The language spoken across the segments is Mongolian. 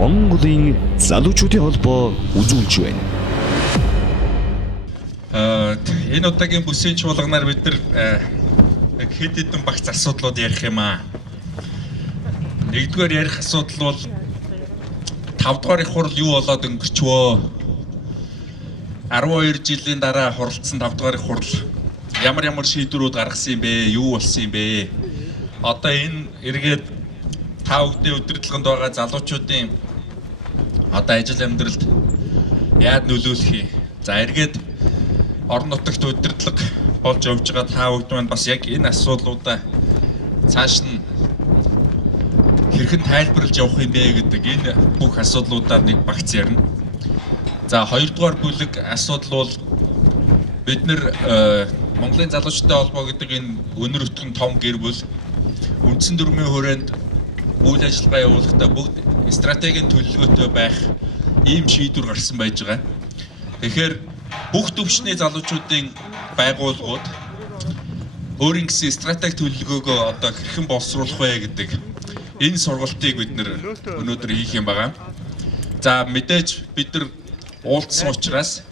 Монголын залуучуудын холбоо үзүүлж байна. Энэ удаагийн бүсийн чуулганаар бид нар хэд хэдэн багц асуудлууд ярих юм аа. Нэгдүгээр ярих асуудал бол 5 дугаар их хурал юу болоод өнгөрчвөө? 12 жилийн дараа хуралдсан 5 дугаар их хурал ямар шийдвэрүүд гаргасан юм бэ? Юу болсон юм бэ? Одоо энэ эргээд та бүдний удирдлаганд байгаа залуучуудын одоо ажил амьдралд яаж нөлөөлөх юм? За эргээд орон нутагт удирдлага болж явж байгаа та бүд маань бас яг энэ асуудлуудаа цааш нь хэрхэн тайлбарлаж явах юм бэ гэдэг энэ бүх асуудлуудаар нэг багц ярина. За хоёрдугаар бүлэг асуудал бол бид нэр Монголын залуучуудын холбоо гэдэг энэ өнөр өтгөн том гэр бүл үндсэн дүрмийн хүрээнд үйл ажиллагаа явуулахдаа бүгд стратегийн төлөвлөгөөтэй байх ийм шийдвэр гарсан байж байгаа. Тэгэхээр бүх төвчний залуучуудын байгууллагууд өөрийн гэсэн стратеги төлөвлөгөөгөө одоо хэрхэн боловсруулах вэ гэдэг энэ сургалтыг бид өнөөдөр хийх юм байна. За мэдээж бид нар уулзсан учраас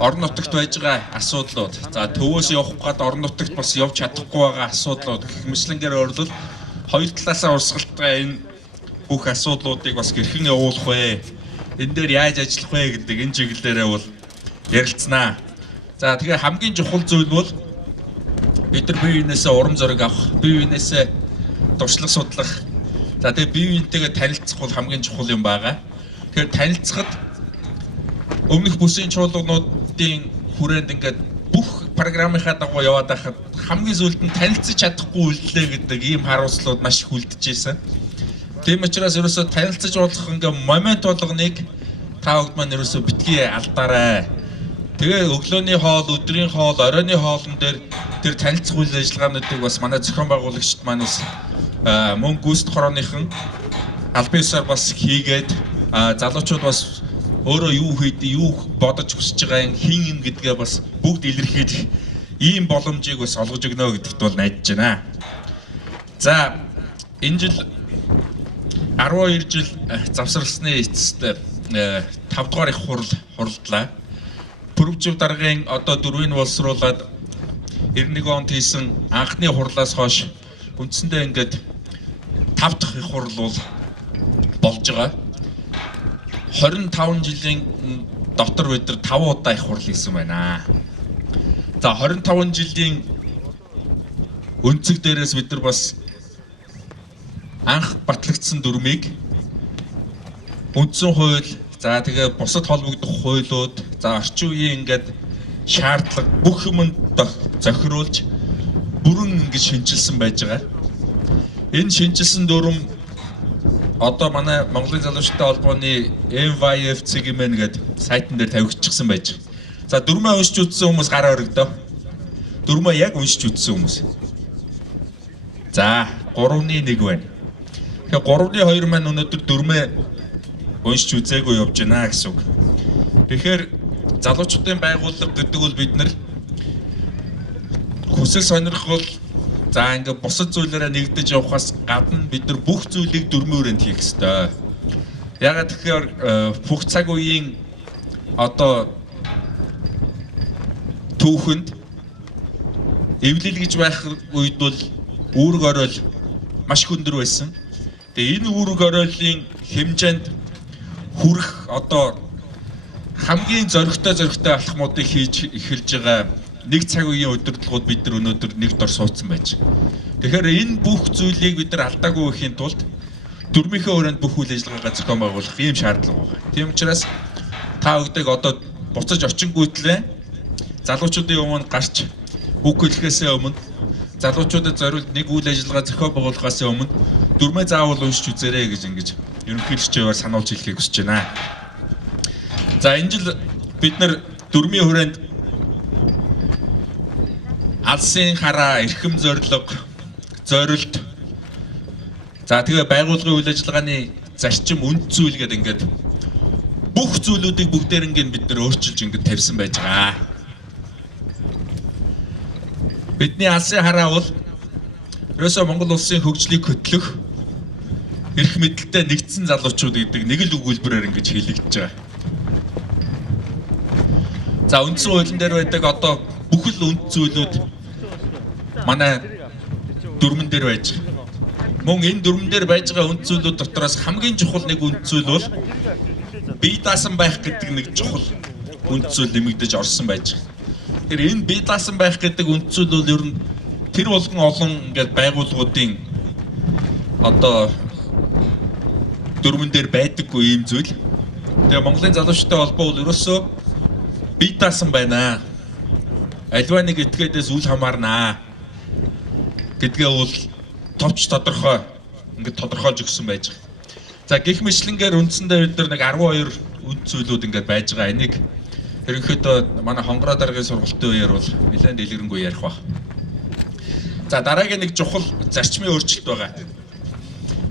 орон нутагт байж байгаа асуудлууд, за төвөөс явах гээд орон нутагт бас явж чадахгүй байгаа асуудлууд гэх мэтлэнгээр өөрлөл хоёр талаасаа урсгалттай энэ бүх асуудлуудыг бас хэрхэн явуулах вэ? Энэ дээр яаж ажиллах вэ гэдэг энэ чиглэлээрээ бол ярилцсанаа. За тэгэхээр хамгийн чухал зүйл бол бид нар бие биенээсээ урам зориг авах, бие биенээсээ туршлага судлах. За тэгээ бие биентэйгээ танилцах бол хамгийн чухал юм байгаа. Тэгэхээр танилцахад өмнөх бүсийн чуулгануудын хүрээнд ингээд бүх програмынхаа дагуу яваад байхад хамгийн сүүлд нь танилцаж чадахгүй үлдлээ гэдэг ийм харуулслууд маш их үлдэж ирсэн. Тийм учраас ерөөсөө танилцаж болох ингээ момент болгоныг та бүгд маань ерөөсөө битгий алдаарай. Тэгээ өглөөний хоол, өдрийн хоол, оройны хоолн дээр тэр танилцах үйл ажиллагаануудыг бас манай зохион байгуулагчид манаас мөн гүйцэтгэх хорооныхан албан ёсоор бас хийгээд залуучууд бас өөрөө юу хийдэг, юу бодож хүсэж байгаа хин юм гэдгээ бас бүгд илэрхийлэх ийм боломжийг бас олгож өгнө гэдэгт бол найдаж байна. За энэ жил 12 жил завсарласны эцэст 5 дугаар их хуралдлаа. Пүрэвчив даргын одоо 4-ийг боловсруулад 91 онд хийсэн анхны хурлаас хойш үндсэндээ ингээд 5 дахь их хурал бол болж байгаа. 25 жилийн дотор бид нар 5 удаа их хурал хийсэн байна. За 25 жилийн өнцөг дээрээс бид нар бас анх батлагдсан дүрмийг үндсэн хууль, за тэгээ бусад холбогдох хуулиуд, за орчин үеийн ингээд шаардлага бүх юмд зохируулж бүрэн ингэж шинжилсэн байж байгаа. Энэ шинжилсэн дүрм одоо манай Монголын залуучуудын холбооны MYFC гэмээр гэдэг сайтн дээр тавигдчихсан байж байгаа. За дүрмээ уншиж үзсэн хүмүүс гараа өргөдөө. Дүрмээ яг уншиж үзсэн хүмүүс. За 3-1 байна. Тэгэхээр 3-2 маань өнөөдөр дүрмээ уншиж үзээгүй явж байна гэсэн үг. Тэгэхээр залуучуудын байгууллага гэдэг бол бид нар хүсэл сонирхол за ингээд бусад зүйлээрээ нэгдэж явахаас гадна бид нар бүх зүйлийг дүрмийн хүрээнд хийх ёстой. Ягаад тэгэхээр бүх цаг үеийн одоо түүхэнд эвлэл гэж байх үед бол үүрэг оройл маш өндөр байсан. Тэгээ энэ үүрэг оройлын хэмжээнд хүрэх одоо хамгийн зоригтой алхмуудыг хийж эхэлж байгаа нэг цаг үеийн удирдлагууд бид нар өнөөдөр нэг дор суудсан байж. Тэгэхээр энэ бүх зүйлийг бид нар алдаагүй байхын тулд дүрмийнхээ хүрээнд бүх үйл ажиллагаагаа зохион байгуулах ийм шаардлага байна. Тийм учраас та бүгдийг одоо буцаж очингүйтлээ залуучуудын өмнө гарч үг хэлэхээсээ өмнө залуучуудад зориулж нэг үйл ажиллагаа зохион байгуулахаас өмнө дүрмээ заавал уншиж үзээрэй гэж ингэж ерөнхийлөгчөөр сануулж хэлхийг хүсэж байна. За энэ жил бид нар дүрмийн хүрээнд алсын хараа, эрхэм зорилго, зорилт. За тэгээ байгууллагын үйл ажиллагааны зарчим үнд зүйл гэдэг ингээд бүх зүйлүүдийг бүгдээр ингээд бид нар өөрчилж ингээд тавьсан байж байгаа. Бидний алсын хараа бол ерөөсөө Монгол улсын хөгжлийг хөтлөх эрх мэдэлтэй нэгдсэн залуучууд гэдэг нэг л өгүүлбэрээр ингэж хэлэгдэж байгаа. За үндсэн хуулийн дээр байдаг одоо бүхэл үнд зүйлүүд манай дүрмэн дээр байж байгаа. Мөн энэ дүрмэн дээр байж байгаа үнд зүйлүүд дотроос хамгийн чухал нэг үнд зүйл бол бие даасан байх гэдэг нэг чухал үнд зүйл нэмэгдэж орсон байж байгаа. Тэгэхээр энэ бие даасан байх гэдэг үнд зүйл бол ер нь тэр болгон олон ингээд байгууллагуудын одоо дүрмэн дээр байдаггүй ийм зүйл. Тэгээ Монголын залуучуудтай холбоо бол ерөөсөө бие даасан байна. Альва нэг этгээдээс үл хамаарнаа гэдгээ бол товч тодорхой ингээд тодорхойлж өгсөн байж байгаа. За гэх мэтлэнгээр үндсэндээ бид нар нэг 12 үнд зүйлүүд ингээд байж байгаа. Энийг ерөнхийдөө манай хонгороо даргын сургалтын үеэр бол нэлээд дэлгэрэнгүй ярих ба. За дараагийн нэг чухал зарчмын өөрчлөлт байгаа.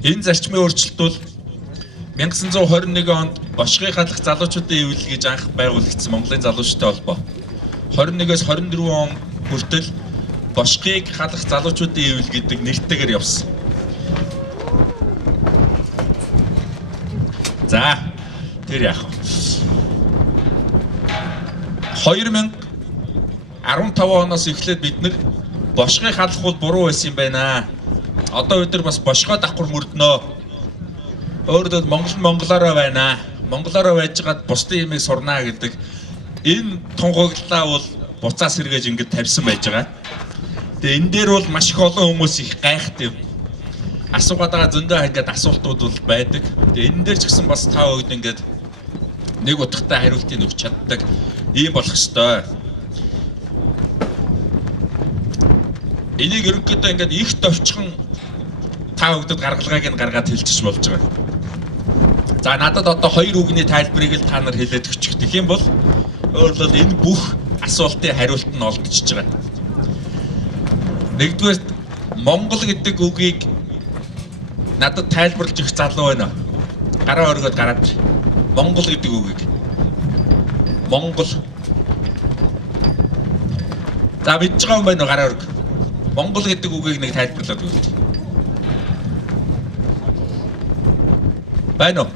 Энэ зарчмын өөрчлөлт бол 1921 онд бошгыг халах залуучуудын эвлэл гэж анх байгуулагдсан Монголын залуучуудтай холбоо. 21-с 24 он хүртэл бошгыг халах залуучуудын эвлэл гэдэг нэртэйгээр явсан. За тэр яах вэ? 2015 оноос эхлээд бид нар бошгыг халах бол буруу байсан юм байна. Одоо бид нар бас бошгоо давхар мөрднөө. Өөрөөр монголоороо байна. Монголоороо байжгаад бусдын юмыг сурнаа гэдэг энэ тунхаглалаа бол буцаас сэргээж ингэж тавьсан байж байгаа. Тэгээ энэ дээр бол маш их олон хүмүүс их гайхдаг. Асуугаад байгаа зөндөө ингээд асуултууд бол байдаг. Тэгээ энэ дээр ч гэсэн бас та бүгд ингээд нэг утгатай хариултыг өгч чаддаг ийм болох ёстой. Энийг ерөнхийдөө ингээд их товчхон та бүгдэд гаргалгааг нь гаргаад хэлчих болж байгаа. За надад одоо хоёр үгний тайлбарыг л та нар хэлээд өччих. Тэгэх юм бол өөрөлд энэ бүх асуултын хариулт нь олдчихж байгаа. Нэгдүгээр Монгол гэдэг үгийг надад тайлбарлаж өгөх залуу байна. Гараа өргөд гараад Монгол гэдэг үгийг. Монгол. За мэдж байгаа юм байна уу гараа өрг. Монгол гэдэг үгийг нэг тайлбарлаад өгөөч. Байна уу?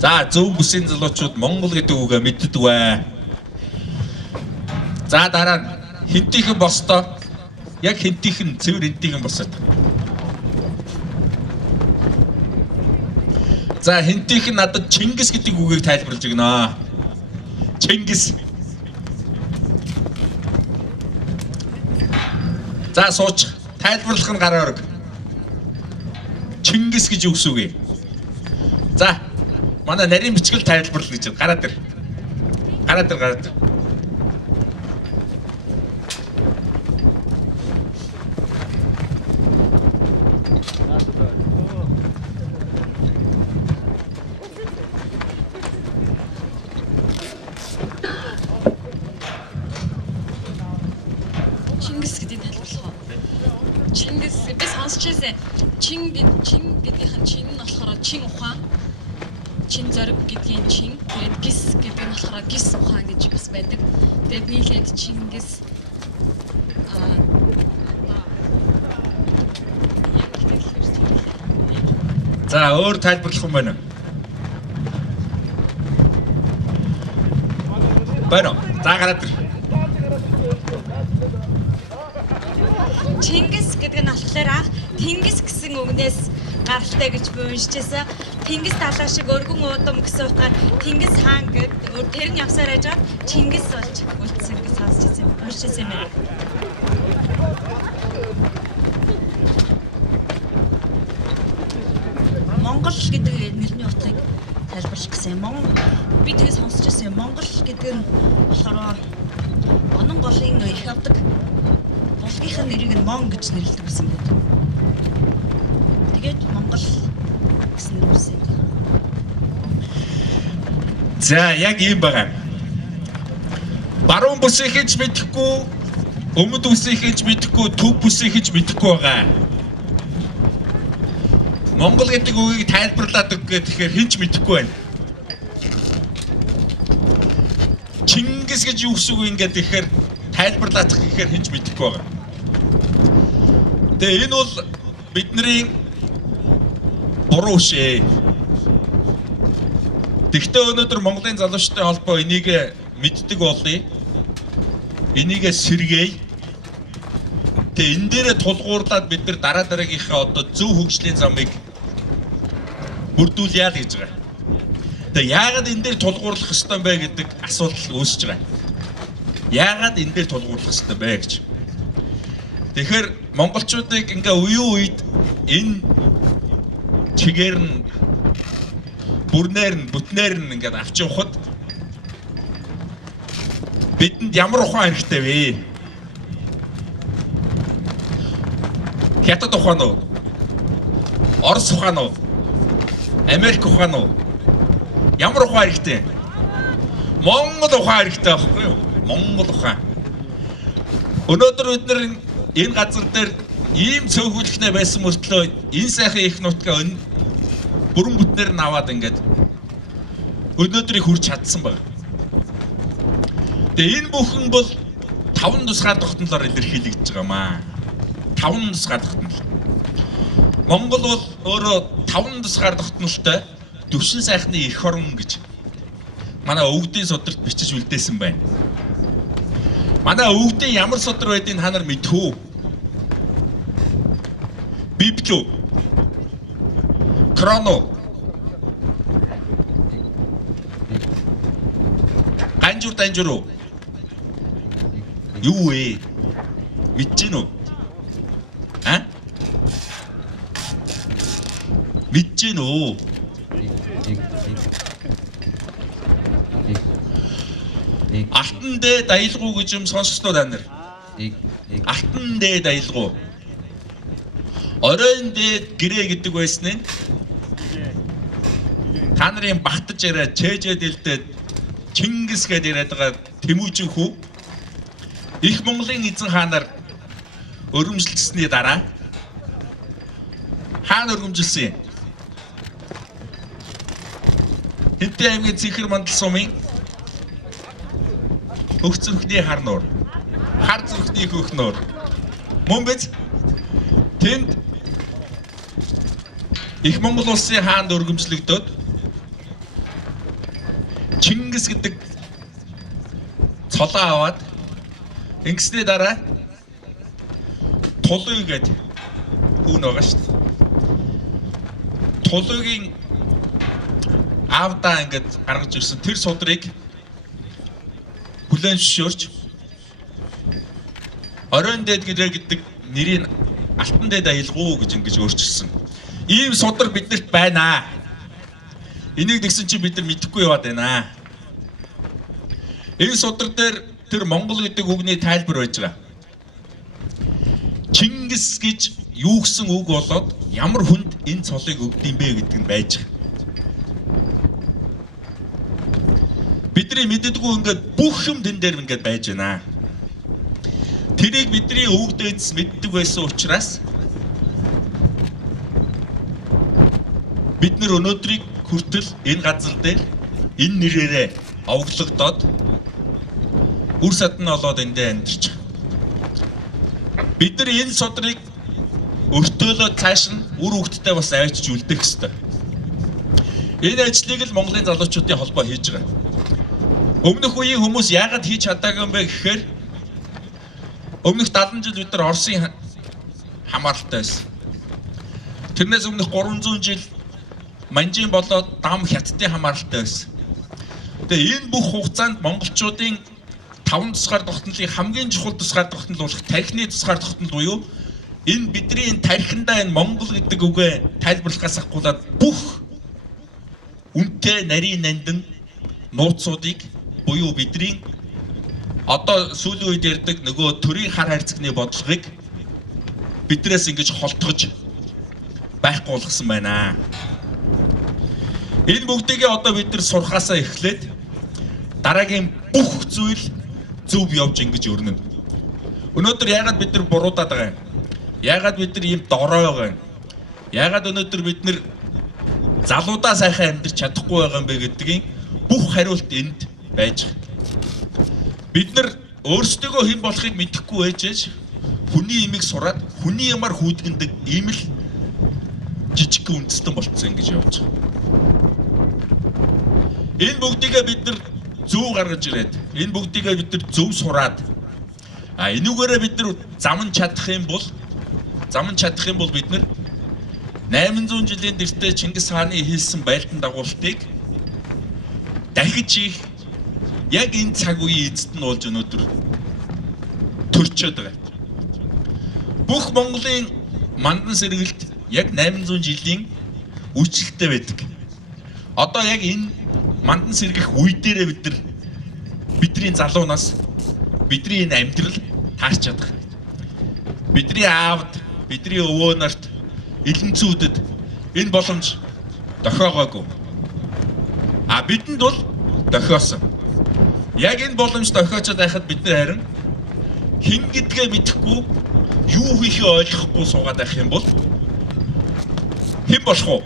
За зөв бүсийн залуучууд Монгол гэдэг үгээ мэддэг бай. За дараа нь хинтийнхэн босдоо яг хинтийнхэн цэвэр хинтийнхэн босоод. За хинтийнхэн надад Чингис гэдэг үгийг тайлбарлаж өгнө. Чингис. За сууч тайлбарлах нь гараа өрг. Чингис гэж юу гэсэн үг вэ? За манай нарийн бичгэл тайлбарлал гэж гараад ир. Гараад ир. Чингис гэдгийг тайлбарлах уу? Чингис би сонсч байсан. Чин гэдгийнхэн чин нь болохоор чин ухаан. Чин зориг гэдгийн чин. Тэгээд гис гэдэг нь болохоор гис ухаан гэж бас байдаг. Тэгээд нийлээд Чингис За өөр тайлбарлах юм байна уу? Байна уу? За гараад ир. Чингис гэдэг нь болохоор анх Тэнгис гэсэн үгнээс гаралтай гэж би уншижсэн. Тэнгис талаа шиг өргөн уудам гэсэн утгаар Тэнгис хаан гэдэг тэр нь явсаар байж байгаа Чингис болж үлдсэн гэж сонсчихсан. Уншижсэн юм байна. Монгол гэдэг нэрний утгыг тайлбарлах гэсэн юм. Би тэгээ сонсчихсан юм. Монгол гэдэг нь болохоор онон голын их авдаг Монголынхаа нэрийг нь Мон гэж нэрлэдэг гэсэн юм. Тэгээд Монгол гэсэн нэр үүсэн. За яг ийм байгаа. Баруун бүсийг ч мэдэхгүй, өмнөд бүсийг ч мэдэхгүй, төв бүсийг ч мэдэхгүй байгаа. Монгол гэдэг үгийг тайлбарлаад өг гэхээр хэн ч мэдэхгүй байна. Чингис гэж юу гэсэн үг юм ингээд тэгэхээр тайлбарлаад гэхээр хэн ч мэдэхгүй байгаа. Тэгээ энэ бол бидний буруу шээ. Тэгвэл өнөөдөр Монголын залуучуудын холбоо энийг мэддэг болъё. Энийг сэргээе. Тэгээ энэ дээрээ тулгуурлаад бид нар дараа дараагийнхаа одоо зөв хөгжлийн замыг бүрдүүлъя л гэж байгаа. Тэгээ яагаад энэ дээр тулгуурлах ёстой юм бэ гэдэг асуудал үүсэж байгаа. Яагаад энэ дээр тулгуурлах ёстой бэ гэж. Тэгэхээр монголчуудыг ингээ үеийн үед энэ чигээр нь бүрнээр нь бүтнээр нь ингээд авч явахад бидэнд ямар ухаан хэрэгтэй вэ? Хятад ухаан уу? Орос ухаан уу? Америк ухаан уу? Ямар ухаан хэрэгтэй? Монгол ухаан хэрэгтэй байхгүй юу? Монгол ухаан. Өнөөдөр бид нар энэ газар дээр ийм цөөхөлтнээ байсан мөртлөө энэ сайхан их нутгаа бүрэн бүтнээр нь аваад ингээд өнөөдрийг хүрч чадсан байна. Тэгээ энэ бүхэн бол 5 тусгай тогтнолоор илэрхийлэгдэж байгаа маа. 5 тусгай тогтнол. Монгол бол өөрөө 5 тусгай тогтнолтой төвшин сайхны эх орн гэж манай өвгдийн сударт бичиж үлдээсэн байна. Манай өвгдийн ямар судар байдгийг та нар мэдв үү? Библи үү? Коран уу? Ганжуур уу? Юу вэ? Мэдэж гэнэ үү? Мэдэж гэнэ үү? Алтан дээд аялгуу гэж юм сонссноо та нар. Алтан дээд аялгуу. Оройн дээд гэрээ гэдэг байсан нь та нарын багтаж яриад чэжэд илдээд Чингис гэдээ яриад байгаа Тэмүүжин хүү их Монголын эзэн хаанаар өргөмжилсэний дараа хаана өргөмжилсэн? Хинтээ аймгийн Цэнхэр мандал сумын Хөх зүрхний хар нуур, хар зүрхний хөх нуур. Мөн биз? Тэнд их Монгол улсын хаанд өргөмжлөгдөөд Чингис гэдэг цолоо аваад ингэсний дараа Тулуй гэдэг хүн байгаа шүү дээ. Тулуйгийн аавдаа ингэж гаргаж ирсэн тэр судрыг хүлээн зөвшөөрч оройн дээд гэрээ гэдэг нэрийг алтан дээд аялгуу гэж ингэж өөрчилсөн. Ийм судар биднэрт байна. Энийг тэгсэн чинь бид нар мэдэхгүй яваад байна. Энэ судар дээр тэр Монгол гэдэг үгний тайлбар байж байгаа. Чингис гэж юу гэсэн үг болоод ямар хүнд энэ цолыг өгдөм бэ гэдэг нь байж байгаа. Бидний мэддэггүй ингээд бүх юм тэн дээр ингээд байж байна. Тэрийг бидний өвөг дээдс мэддэг байсан учраас бид нар өнөөдрийг хүртэл энэ газар дээр энэ нэрээрээ овоглогдоод үр садан олоод эндээ амьдарч байгаа. Бид нар энэ судрыг өртөөлөө цааш нь үр хөвгтдээ бас авчиж үлдэх ёстой. Энэ ажлыг л Монголын залуучуудын холбоо хийж байгаа. Өмнөх үеийн хүмүүс яагаад хийж чадаагүй юм бэ гэхээр өмнөх 70 жил бид нар Оросын хамааралтай байсан. Тэрнээс өмнөх 300 жил Манжин болоод дам Хятадын хамааралтай байсан. Тэгээ энэ бүх хугацаанд монголчуудын 5 тусгаар тогтнолын хамгийн чухал тусгаар тогтнол болох тархины тусгаар тогтнол буюу энэ бидний энэ тархиндаа энэ Монгол гэдэг үгээ тайлбарлахаас ахгүйгээд бүх үнэтэй нарийн нандин нууцуудыг буюу бидний одоо сүүлийн үед ярьдаг нөгөө төрийн хар хайрцагны бодлогыг биднээс ингэж холтгож байхгүй болгосон байна. Энэ бүгдийг одоо бид нар сурхаасаа эхлээд дараагийн бүх зүйл зөв явж ингэж өрнөнө. Өнөөдөр яагаад бид нар буруудаад байгаа юм? Яагаад бид нар ийм дорой байгаа юм? Яагаад өнөөдөр бид нар залуудаа сайхан амьдарч чадахгүй байгаа юм бэ гэдгийн бүх хариулт энд байж байгаа. Бид нар өөрсдөө хэн болохыг мэдэхгүй ээжээж хүний имийг сураад хүний ямаар хүйтгэдэг ийм л жижиг үндэстэн болцсон ингэж явж байгаа. Энэ бүгдийгээ бид нар зөв гаргаж ирээд, энэ бүгдийгээ бид нар зөв сураад, энүүгээрээ бид нар заман чадах юм бол бид нар 800 жилийн тэртээ Чингис хааны хийсэн байлдан дагуултыг дахиж их яг энэ цаг үеийн эзэд нь болж өнөөдөр төрчөөд байгаа. Бүх Монголын мандан сэргэлт яг 800 жилийн үйлчлэлтэй байдаг. Одоо яг энэ мандан сэргэх үе дээрээ бид нар бидний залуунаас бидний энэ амьдрал таарч чадах. Бидний аавд, бидний өвөө нарт, элэнцүүдэд энэ боломж дохиогоогүй. Бидэнд бол дохиосон. Яг энэ боломж дохиочод байхад бид нар харин хэн гэдгээ мэдэхгүй, юу хийхээ ойлгохгүй суугаад байх юм бол хэн болох вэ?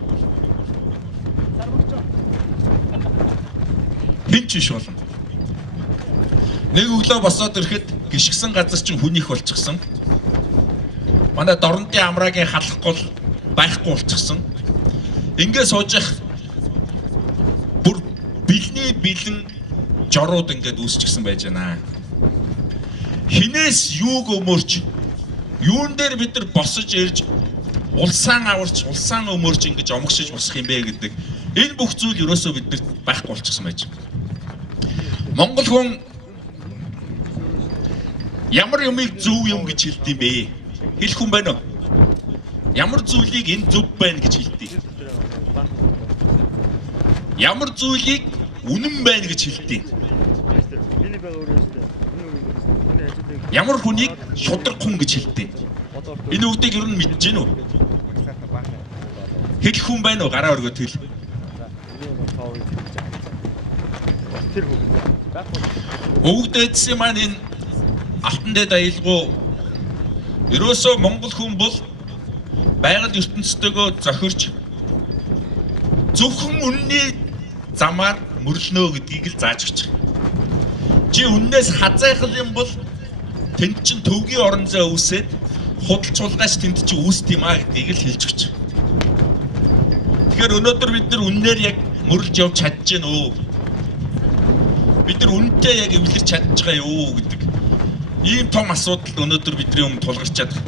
Хэн ч биш болно. Нэг өглөө босоод ирэхэд гიშгсэн газар чинь хүнийх болчихсон. Манай дорнодын амраагийн халах гол байхгүй болчихсон. Ингээ сууж явах бүр бэлэн жорууд ингээд үүсчихсэн байж байна. Хинээс юуг өмөрч, юун дээр бид нар босож ирж улсаан аварч, улсаан өмөрч ингэж омгшиж босох юм бэ гэдэг энэ бүх зүйл ерөөсөө биднэрт байхгүй болчихсон байж байна. Монгол хүн ямар юмыг зөв юм гэж хэлдэг юм бэ? Хэлэх хүн байна уу? Ямар зүйлийг энэ зөв байна гэж хэлдэг? Ямар зүйлийг үнэн байна гэж хэлдэг? Ямар хүнийг шудраг хүн гэж хэлдэг? Энэ үгдийг ер нь мэдэж гин үү? Хэлэх хүн байна уу? Гараа өргөд хэл. Өвгдөөдсөн маань энэ алтан дэд аялгау ерөөсөө монгол хүн бол байгаль ертөнцтэйгөө зохирч зөвхөн үнний замаар мөрлөнө гэдгийг л зааж өгч байгаа. Чи үннээс хазайхал юм бол тэнд чин төвгийн орон зай үүсээд худалч хулгайч тэнд чи үүсд юм а гэдгийг л хэлж өгч байгаа. Тэгэхээр өнөөдөр бид нар үннээр яг мөрлж явж чадж гэнэ үү? Бид нар үнэтэй яг эвлэрч чадж байгаа юу гэдэг ийм том асуудал өнөөдөр бидний өмнө тулгарч чадах.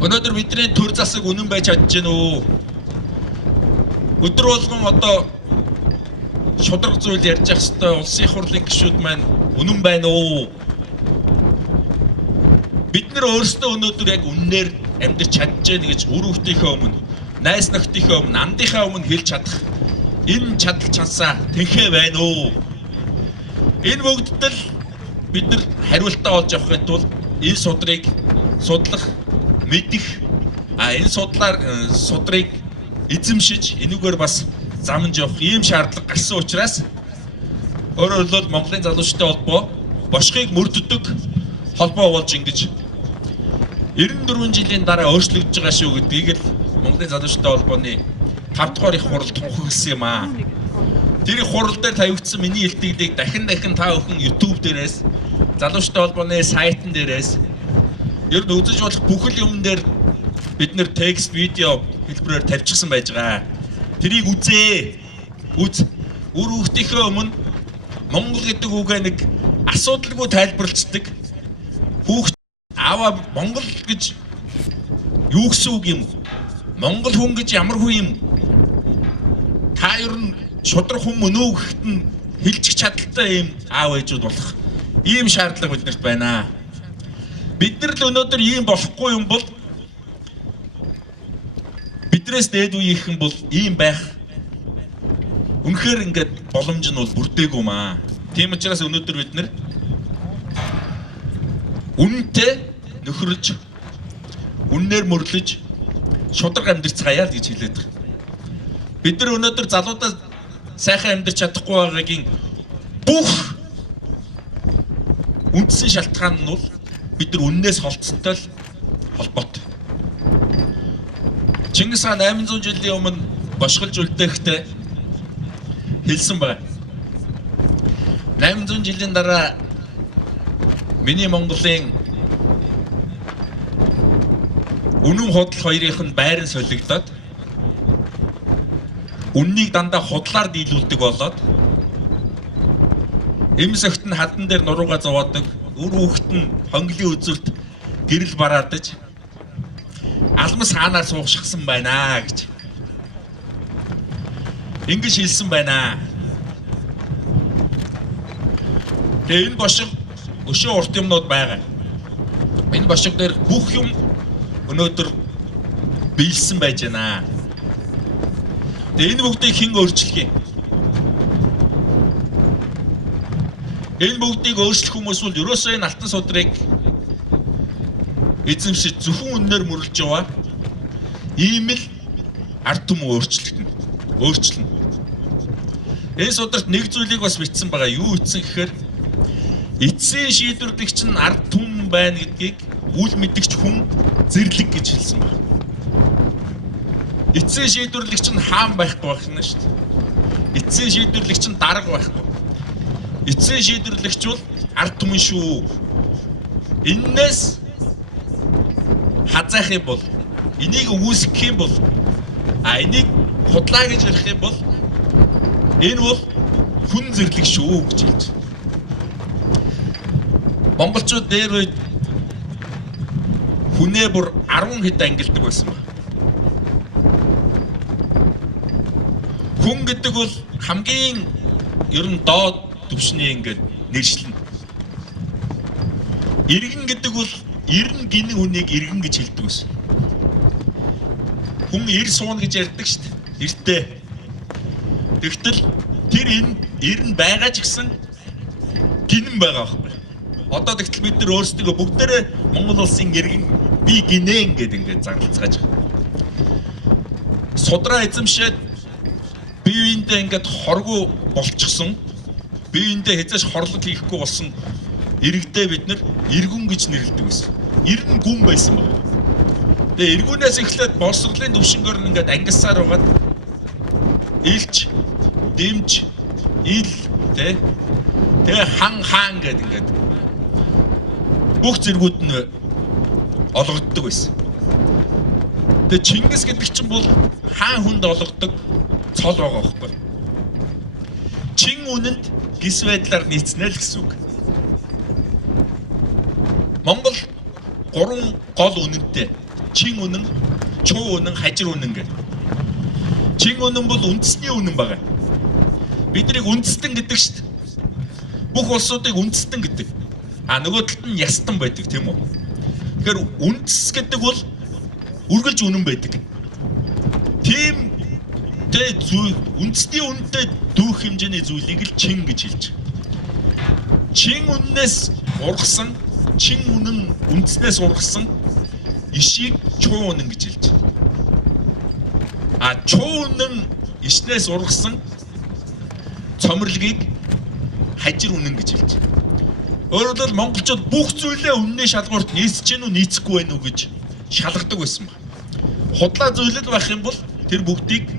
Өнөөдөр бидний төр засаг үнэн байж чадж гэнэ үү? Өдөр болгон одоо шудраг зүйл ярьж явах хэвээр улсын хурлын гишүүд маань үнэн байна уу? Бид нар өөрсдөө өнөөдөр яг үннээр амьдарч чадж гэнэ гэж үр хүүхдийнхээ өмнө, найз нөхдийнхээ өмнө, намдынхаа өмнө хэлж чадах энэ чадал чансаа тэнхээ байна уу? Энэ бүгдтэл бид нар хариултаа олж авахын тулд энэ судрыг судлах, мэдэх, энэ судрыг эзэмшиж, энүүгээр бас замж явах ийм шаардлага гарсан учраас өөрөөр хэлбэл Монголын залуучуудын холбоо бошхыг мөрддөг холбоо болж ингэж 94 жилийн дараа өөрчлөгдөж байгаа шүү гэдгийг л Монголын залуучуудын холбооны 5 дугаар их хурал тунхагласан юм аа. Тэр их хурал дээр тавигдсан миний илтгэлийг дахин та бүхэн YouTube дээрээс, залуучуудын холбооны сайтн дээрээс ер нь үзэж болох бүхэл юм дээр бид нэр текст, видео хэлбэрээр тавьчихсан байж байгаа. Тэрийг үзээ. Үр хүүхдийнхээ өмнө Монгол гэдэг үгээ нэг асуудалгүй тайлбарлацдаг. Хүүхд аваа Монгол гэж юу гэсэн үг юм? Монгол хүн гэж ямар хүн юм? Та ер нь шудраг хүн мөн үү гэхэд нь хэлчих чадaltaй юм аав ээжүүд болох ийм шаардлага биднэрт байна. Бид нар л өнөөдөр ийм болохгүй юм бол бидрээс дээд үе их юм бол ийм байх үнэхээр ингээд боломж нь бол бүрдээгүй маа. Тийм учраас өнөөдөр бид нар үнэнтэй нөхөрлөж, үннээр мөрлөж шудраг амьдрцгаая л гэж хэлээд байгаа. Бид нар өнөөдөр залуудаа сайхан амьдарч чадахгүй байгаагийн бүх үндсэн шалтгаан нь бол бид нар үннээс холцсонтой л холбоотой. Чингис хаан 800 жилийн өмнө бошголж үлдээхдээ хэлсэн байна. 800 жилийн дараа миний Монголын Үнэн худал хоёрынх нь байран солигдоод үннийг дандаа худлаар дийлүүлдэг болоод эмс охид нь хадан дээр нуруугаа зовоодог, үр хүүхэд нь хонглын үзүүлэлт гэрэл бараадаж алмас хаанаар суухшгсан байна гэж ингэж хэлсэн байна. Тэгээ энэ бошиг өшөө урт юмнууд байгаа. Энэ бошиг дээр бүх юм өнөөдөр биелсэн байж байна. Тэгээ энэ бүгдийг хэн өөрчлөх юм? Энэ бүгдийг өөрчлөх хүмүүс бол ерөөсөө энэ алтан судрыг эзэмшиж зөвхөн үнээр мөрөлж яваа. Ийм л ард түмэн өөрчлөлтөн. Энэ сударт нэг зүйлийг бас бичсэн байгаа. Юу бичсэн гэхээр эцсийн шийдвэрлэгч нь ард түмэн байна гэдгийг үл мэдгч хүн зэрлэг гэж хэлсэн байна. Эцсийн шийдвэрлэгч нь хаан байхгүй байх нь шүү дээ. Эцсийн шийдвэрлэгч нь дарга байхгүй. Эцсийн шийдвэрлэгч бол ард түмэн шүү. Иннээс хазаах юм бол, энийг үүсгэх юм бол, энийг худлаа гэж ярих юм бол энэ бол хүн зэрлэг шүү гэж хэлж. Монголчууд дээр үед хүнээ бүр 10 хэд ангилдаг байсан ба. Хүн гэдэг бол хамгийн ер нь доод түвшний ингээд нэршлэн. Иргэн гэдэг бол ирэн гинэн хүнийг иргэн гэж хэлдэг байсан. Хүн ир суун гэж ярьдаг шүү дээ. Иртэй. Тэгтэл тэр ирэн байгаа ч гэсэн гинэн байгаа байхгүй. Одоо тэгтэл бид нар өөрсдөө бүгдээрээ Монгол улсын иргэн би гинэн гэдэг ингээд зарлцгааж байгаа. Судраа эзэмшээд биеиндээ ингээд хоргоо болчихсон. Биеиндээ хэзээш хорлол хийхгүй болсон иргэдээ бид нар иргүн гэж нэрлэдэг байсан. Иргэн гүн байсан байна. Тэгээ иргүнээс эхлээд боловсролын төвшнгөөр нь ингээд ангилсаар байгаад илч, дэмж, ил тэгээ хаан гэдэг ингээд бүх зэргүүд нь олгогддог байсан. Тэгээ Чингис гэдэг чинь бол хаан хүнд олгодог цол байгаа байхгүй. Чин үнэнд гис байдлаар нийцнэ л гэсэн үг. Монгол 3 гол үнэнтэй. Чин үнэн, чуу үнэн, хажир үнэн гэдэг. Чин үнэн бол үндэсний үнэн байгаа. Биднийг үндэстэн гэдэг шүү дээ. Бүх улсуудыг үндэстэн гэдэг. Нөгөө талд нь ястан байдаг тийм үү? Тэгэхээр үндэс гэдэг бол үргэлж үнэн байдаг. Тийм зүйл үндэсний үнэтэй дүүх хэмжээний зүйлийг л чин гэж хэлж. Чин үннээс ургасан, чин үнэн үндэснээс ургасан ишийг чуу үнэн гэж хэлж. Чуу үнэн ишнээс ургасан цомрлогийг хажир үнэн гэж хэлж. Өөрөөр хэлбэл монголчууд бүх зүйлээ үнний шалгуурт нийцэж гэнэ үү, нийцэхгүй байх уу гэж шалгадаг байсан ба. Худлаа зүйлэл байх юм бол тэр бүгдийг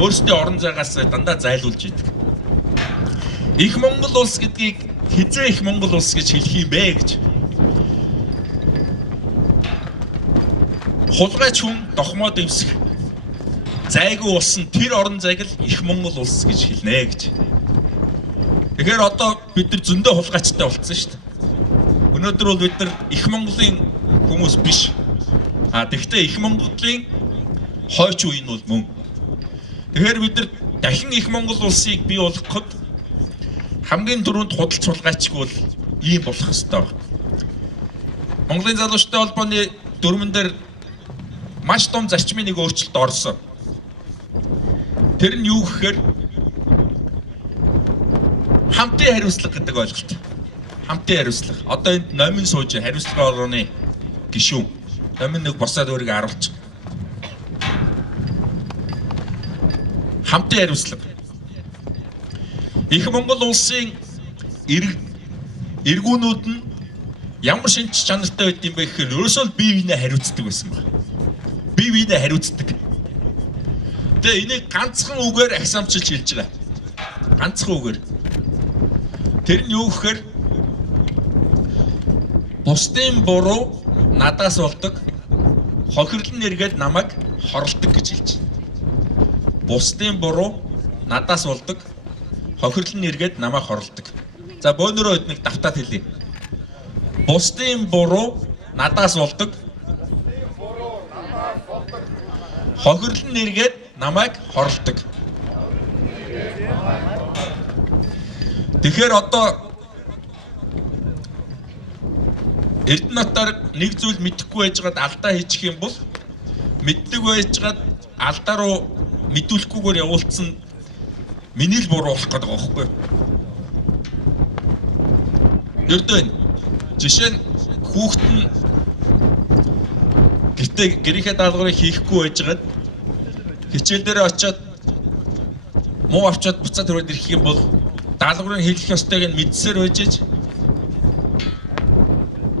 өөрсдийн орон зайгаас дандаа зайлуулж идэг. Их Монгол улс гэдгийг хизээ их Монгол улс гэж хэлэх юм бэ гэж. Хулгайч хүн дохмоо дэвсэх зайгүй болсон тэр орон зайг л их Монгол улс гэж хэлнэ гэж. Тэгэхээр одоо бид нар зөндөө хулгайчтай болцсон шүү дээ. Өнөөдөр бол бид нар их Монголын хүмүүс биш. Тэгвэл их Монголын хойч үе нь бол мөн. Тэгэхээр бид нар дахин их Монгол улсыг бий болгоход хамгийн түрүүнд худалч хулгайчгүй бол ийм болох ёстой байна. Монголын залуучуудын холбооны дөрмөн дээр маш том зарчмын нэг өөрчлөлт орсон. Тэр нь юу гэхээр хамтын хариуцлага гэдэг ойлголт. Хамтын хариуцлага. Одоо энд номин сууж хариуцлага орооны гишүүн. Номин нэг босоод өөрийгөө харуулчих. Хамтын хариуцлага. Их Монгол улсын иргүүнүүд нь ямар шинж чанартай байд юм бэ гэхээр ерөөсөө бие биенээ хариуцдаг байсан байна. Бие биенээ хариуцдаг. Тэгээ энийг ганцхан үгээр агсаамчилж хэлж байгаа. Ганцхан үгээр. Тэр нь юу гэхээр бусдын буруу надаас болдог, хохирлон эргээд намайг хорлдог гэж хэлж байна. Бусдын буруу надаас болдог. Хохирлон эргээд намайг хорлдог. За бөөнөрөө хэд нэг давтаад хэлье. Бусдын буруу надаас болдог. Хохирлон эргээд намайг хорлдог. Тэгэхээр одоо Эрдэнэтээр нэг зүйл мэдэхгүй байжгаад алдаа хийчих юм бол мэддэг байжгаад алдаа руу мэдүүлэхгүйгээр явуулсан миний л буруу болох гэдэг байгаа байхгүй юу? Ердөө жишээ нь хүүхэд нь гэртээ гэрийнхээ даалгаврыг хийхгүй байжгаад хичээл дээр очиод муу авчаад буцаад төрөөд ирэх юм бол даалгаврыг хийх ёстойг нь мэдсээр байж иж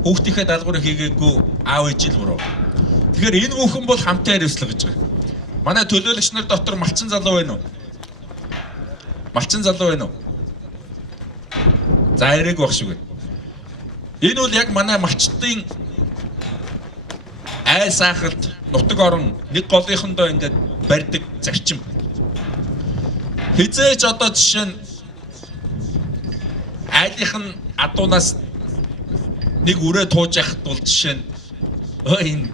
хүүхдийнхээ даалгаврыг хийгээгүй аав ээж л буруу. Тэгэхээр энэ бүхэн бол хамтын хариуцлага гэж байгаа. Манай төлөөлөгч нар дотор малчин залуу байна уу? Малчин залуу байна уу? За эрээг баг шиг байна. Энэ бол яг манай малчтын айл сахалт нутаг орон нэг голынхондоо ингээд барьдаг зарчим. Хизээч одоо жишээ нь айлынх нь адуунаас нэг үрээ тууж яхад бол жишээ нь энэ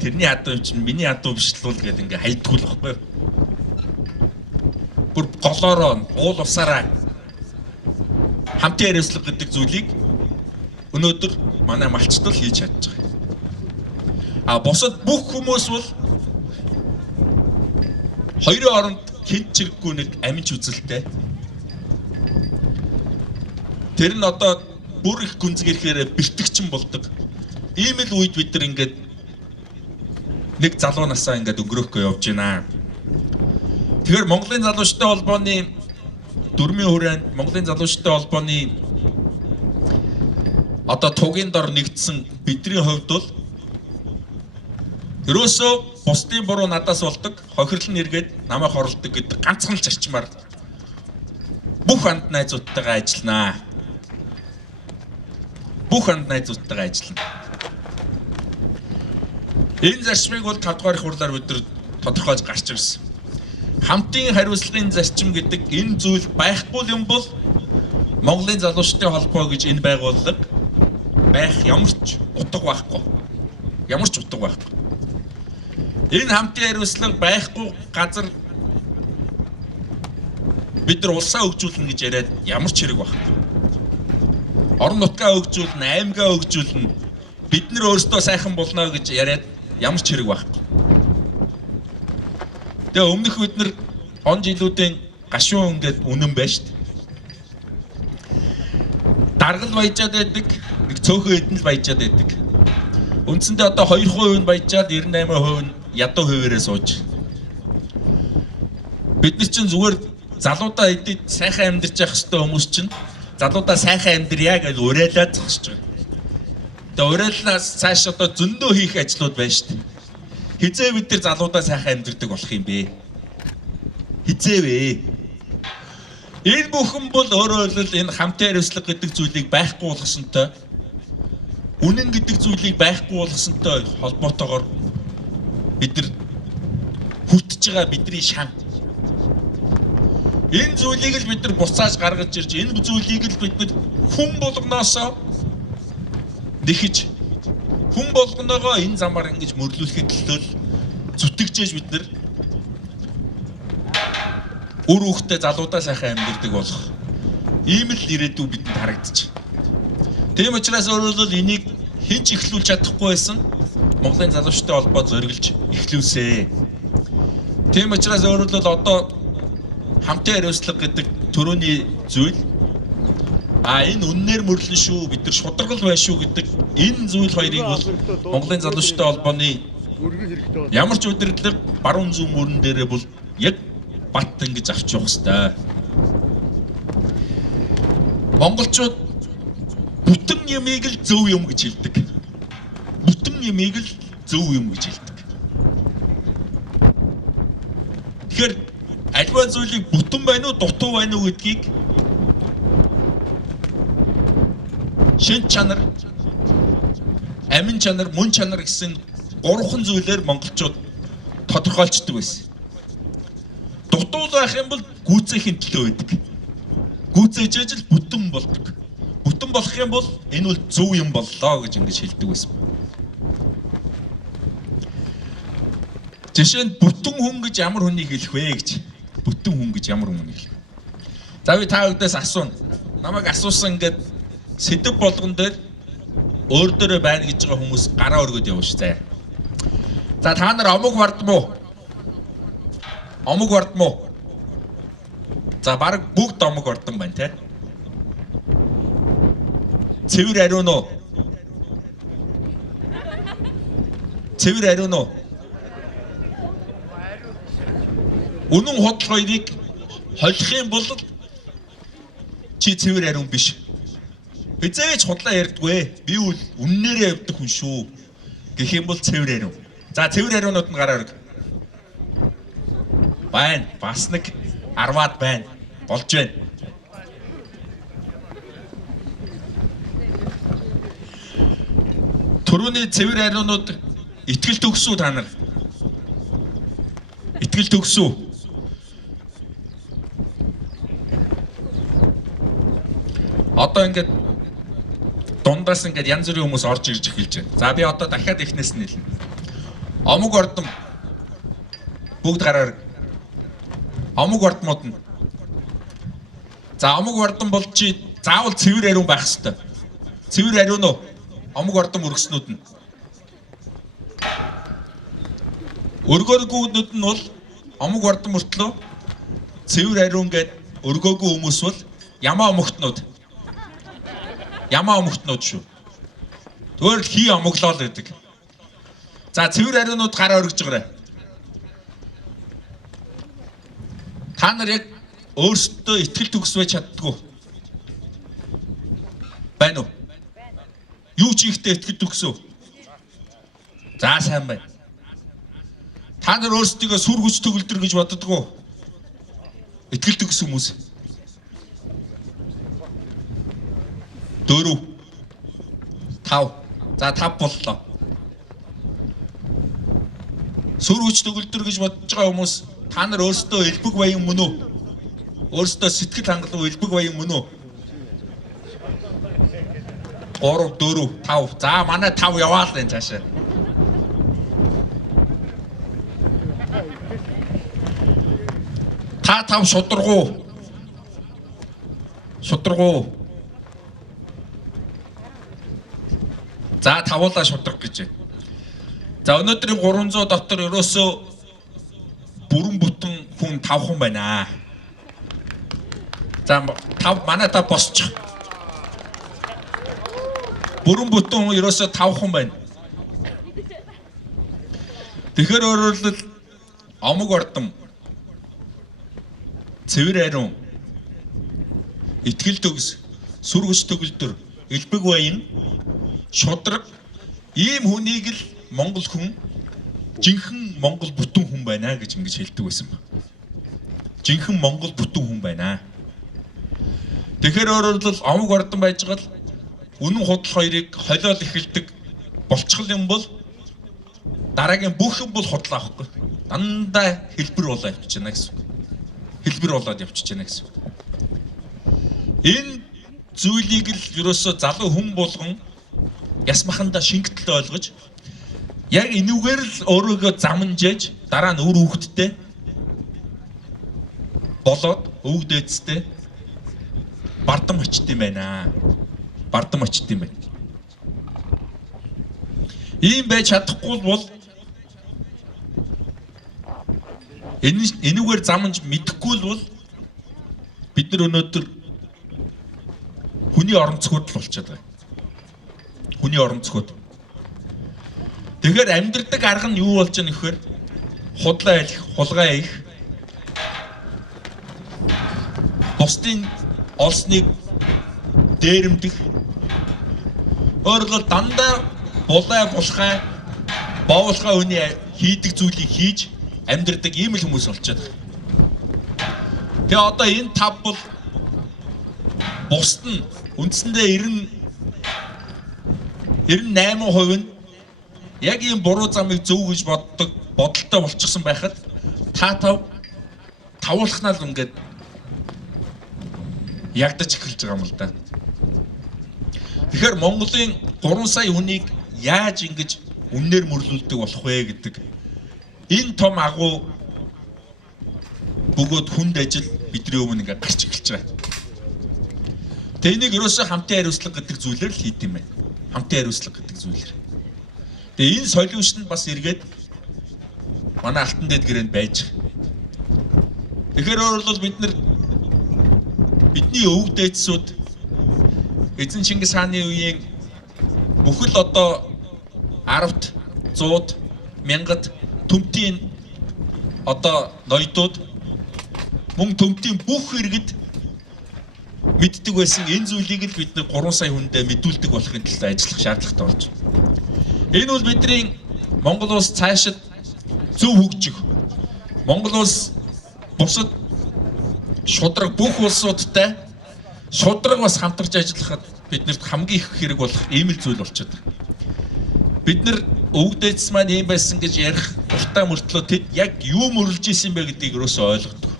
тэрний адуу чинь миний адуу биш л гэдэг ингээ хайдгүй л байхгүй юу? Бүр голоороо уул усаараа хамтын хариуцлага гэдэг зүйлийг өнөөдөр манай малчтал хийж чадж байгаа. А босод бүх хүмүүс бол хоёрын оронд хэн чирэггүй нэг аминч үзэлтэй. Тэр нь одоо бүр их гүнзгийхээр бэртгчин болдог. Ийм л үед бид нар ингээд нэг залуу насаа ингээд өнгөрөхгүй явж байна. Тэгэхээр Монголын залуучуудын холбооны дөрмийн хүрээнд Монголын залуучуудын холбооны одоо тугийн дор нэгдсэн бидний хувьд бол ерөөсөө бусдын буруу надаас болдог, хохирлон эргээд намайг хорлдог гэдэг ганцхан л зарчмаар бүх анд найзуудтайгаа ажилланаа. Бүх анд найзуудтайгаа ажиллана. Энэ зарчмыг бол 5 дугаар их хурлаар бид нар тодорхойлж гарч ирсэн. Хамтын хариуцлагын зарчим гэдэг энэ зүйл байхгүй юм бол Монголын залуучдын холбоо гэж энэ байгууллага байх ямар ч утга байхгүй. Ямар ч утга байхгүй. Энэ хамтын хариуцлага байхгүй газар бид нар улсаа хөгжүүлнэ гэж яриад ямар ч хэрэг байхгүй. Орон нутгаа хөгжүүлнэ, аймгаа хөгжүүлнэ, бид нар өөрсдөө сайхан болно гэж яриад ямар ч хэрэг байхгүй. Тэгээ өмнөх бид нар он жилүүдийн гашуун ингээд үнэн байж шүү дээ. Даргал баяжаад байдаг, нэг цөөхөн эдэн л баяжаад байдаг. Үндсэндээ одоо 2% нь баяжаад 98% нь ядуу хуваараа сууж. Бид нар чинь зүгээр залуудаа эдээд сайхан амьдарч явах хэрэгтэй хүмүүс чинь залуудаа сайхан амьдрья гэж уриалаад зогсож байгаа. Тэгээ уриалнаас цааш одоо зөндөө хийх ажлууд байна шүү дээ. Хизээ бид нар залуудаа сайхан амьдардаг болох юм бэ? Хизээ вэ? Энэ бүхэн бол өөрөөр хэлбэл энэ хамтын хариуцлага гэдэг зүйлийг байхгүй болгосонтой, үнэн гэдэг зүйлийг байхгүй болгосонтой холбоотойгоор бид нар хүтж байгаа бидний шан. Энэ зүйлийг л бид нар буцааж гаргаж ирж, энэ зүйлийг л бид нар хүн болгоноосоо нэхэж, хүн болгоноогоо энэ замаар ингэж мөрлүүлэхэд төлөө зүтгэжээж бид нар үр хүүхдээ залуудаа сайхан амьдардаг болох ийм л ирээдүй бидэнд харагдчих. Тийм учраас өөрөөр хэлбэл энийг хинч эхлүүлж чадахгүй байсан Монголын залуучдын холбоо зориглож эхлүүлсэ. Тийм учраас өөрөөр хэлбэл одоо хамтын хариуцлага гэдэг төрөний зүйл энэ үннээр мөрлөн шүү, бид нар шударгал байна шүү гэдэг энэ зүйл хоёрыг бол Монголын залуучдын холбооны ямар ч удирдлага баруун зүүн мөрөн дээрээ бол яг бат ингэж авч явах хэрэгтэй. Монголчууд бүтэн ямиг л зөв юм гэж хэлдэг. Бүтэн ямиг л зөв юм гэж хэлдэг. Тэгэхээр альва зүйлийг бүтэн байна уу, дутуу байна уу гэдгийг шин чанар, амин чанар, мөн чанар гэсэн гурван зүйлээр монголчууд тодорхойлцдог байсан. Дутуул байх юм бол гүйцээхийн төлөө байдаг. Гүйцээж ажил бүтэн болдог. Бүтэн болох юм бол энэ бол зөв юм боллоо гэж ингэж хэлдэг байсан. Жишээ нь бүтэн хүн гэж ямар хүнийг хэлэх вэ гэж. Бүтэн хүн гэж ямар хүнийг хэлэх. За би та бүдээс асууна. Намайг асуусан ингээд сэдв болгон дээр өөр дөрөө байна гэж байгаа хүмүүс гараа өргөд явна ш. За та нар омог бардм уу? Омог бардм уу? За баг бүгд омог бардсан байна те. Цэвэр ариун уу? Цэвэр ариун уу? Үнэн худал хоёрыг холих юм бол чи цэвэр ариун биш. Хизээч худлаа ярьдгүй. Би үл үннээрээ явдаг хүн шүү. Гэх юм бол цэвэр ариун. За цэвэр ариунууд нь гараа өрг. Байна. Бас нэг 10-аад байна. Болж байна. Түрүүний цэвэр ариунууд итгэл төгсөө та нар. Итгэл төгсөө. Одоо ингээд дундаас ингээд янз бүрийн хүмүүс орж ирж эхэлж байна. За би одоо дахиад эхнээс нь хэлнэ. Омог ордом бүгд гараар. Омог ордмууд нь. За омог ордом бол чи заавал цэвэр ариун байх ёстой. Цэвэр ариун уу? Омог ордом өргөснүүд нь. Өргөөгүйнүүд нь бол омог ордом мөртлөө цэвэр ариун гэд өргөөгүй хүмүүс бол ямаа омогтнууд. Ямаа омогтнууд шүү. Зүгээр л хий омоглоо л гэдэг. За цэвэр ариунууд гараа өргөж байгаарай. Та нар яг өөрсдөө итгэл төгсвэж чаддгүй. Байна уу? Юу ч ихтэй итгэл төгсөв. За сайн байна. Та нар өөрсдийгөө сүр хүч төгөлдөр гэж боддоггүй. Итгэл төгсөн хүмүүс. 4 5 за 5 боллоо. Сүр хүч төгөлдөр гэж бодож байгаа хүмүүс та нар өөрсдөө элбэг баян мөн үү? Өөрсдөө сэтгэл хангалуун элбэг баян мөн үү? 3 4 5 за манай 5 яваа л энэ цаашаа. Та 5 шударгуу. Шударгуу. За тавуулаа шудраг гэж. За өнөөдрийн 300 дотор ерөөсөө бүрэн бүтэн хүн 5 хүн байна. За 5 манай та босчих. Бүрэн бүтэн хүн ерөөсөө 5 хүн байна. Тэгэхээр өөрөөр хэлбэл омог ордом, цэвэр ариун, итгэл төгс, сүр хүч төгөлдөр, элбэг баян, шудраг ийм хүнийг л монгол хүн жинхэнэ монгол бүтэн хүн байна гэж ингэж хэлдэг байсан ба. Жинхэнэ монгол бүтэн хүн байна. Тэгэхээр өөрөөр хэлбэл омог ордон байж гал үнэн худал хоёрыг холиол эхэлдэг болчихл юм бол дараагийн бүх юм бол худлаа авахгүй. Дандаа хэлбэр болоо явчихж байна гэсэн. Хэлбэр болоод явчихж байна гэсэн. Энэ зүйлийг л ерөөсөө залуу хүн болгон ясмаханда шингэтэл ойлгож яг энүүгээр л өөрийгөө замнжээж дараа нь үр хүүхэдтэй болоод өвөг дээдстэй бардам очт юм байна. Бардам очт юм байна. Ийм байж чадахгүй бол энүүгээр замнж мэдэхгүй бол бид нар өнөөдөр хүний орон зохиод болчиход байгаа. Хүний орон зохиод. Тэгэхээр амьдрдаг арга нь юу болж байгаа нөхөр? Худлаа хэлэх, хулгай хийх. Бусдын олсныг дээрэмдэх. Өөрөлд дандаа булаа булхай боолхой хүний хийдэг зүйлийг хийж амьдрдаг ийм л хүмүүс болчиход байгаа. Тэгээ одоо энэ 5 бол бусд нь үндсэндээ 98% нь яг ийм буруу замыг зөв гэж боддог бодолтой болчихсон байхад тавуулахнаа л ингээд ягдаж эхэлж байгаа юм л да. Тэгэхээр Монголын 3 сая хүнийг яаж ингэж үннээр мөрлүүлдэг болох вэ гэдэг энэ том агуу бөгөөд хүнд ажил бидний өмнө ингээд гарч эхэлж байгаа. Тэгээ энийг ерөөсөө хамтын хариуцлага гэдэг зүйлээр л хийд юм байна. Хамтын хариуцлага гэдэг зүйлээр. Тэгээ энэ солиушн бас эргээд манай Алтан дээд гэрээнд байж байгаа. Тэгэхээр өөрөлдвөл бидний өвөг дээдсүүд эзэн Чингис хааны үеийн бүхэл одоо 10-т 100-д 1000-д төмтийн одоо ноёдууд мөн төмтийн бүх иргэд мэддэг байсан энэ зүйлийг л бид 3 сая хүндээ мэдүүлдэг болохын тулд ажиллах шаардлагатай болж байна. Энэ бол бидний Монгол улс цаашид зөв хөгжих, Монгол улс бусад шудраг бүх улсуудтай шудраг бас хамтарч ажиллахад биднэрт хамгийн их хэрэг болох ийм л зүйл болчиход байна. Бид нар өвгдөөс маань ийм байсан гэж ярих уртаа мөртлөө тэд яг юу мөрлөж исэн бэ гэдгийг юусоо ойлгодог.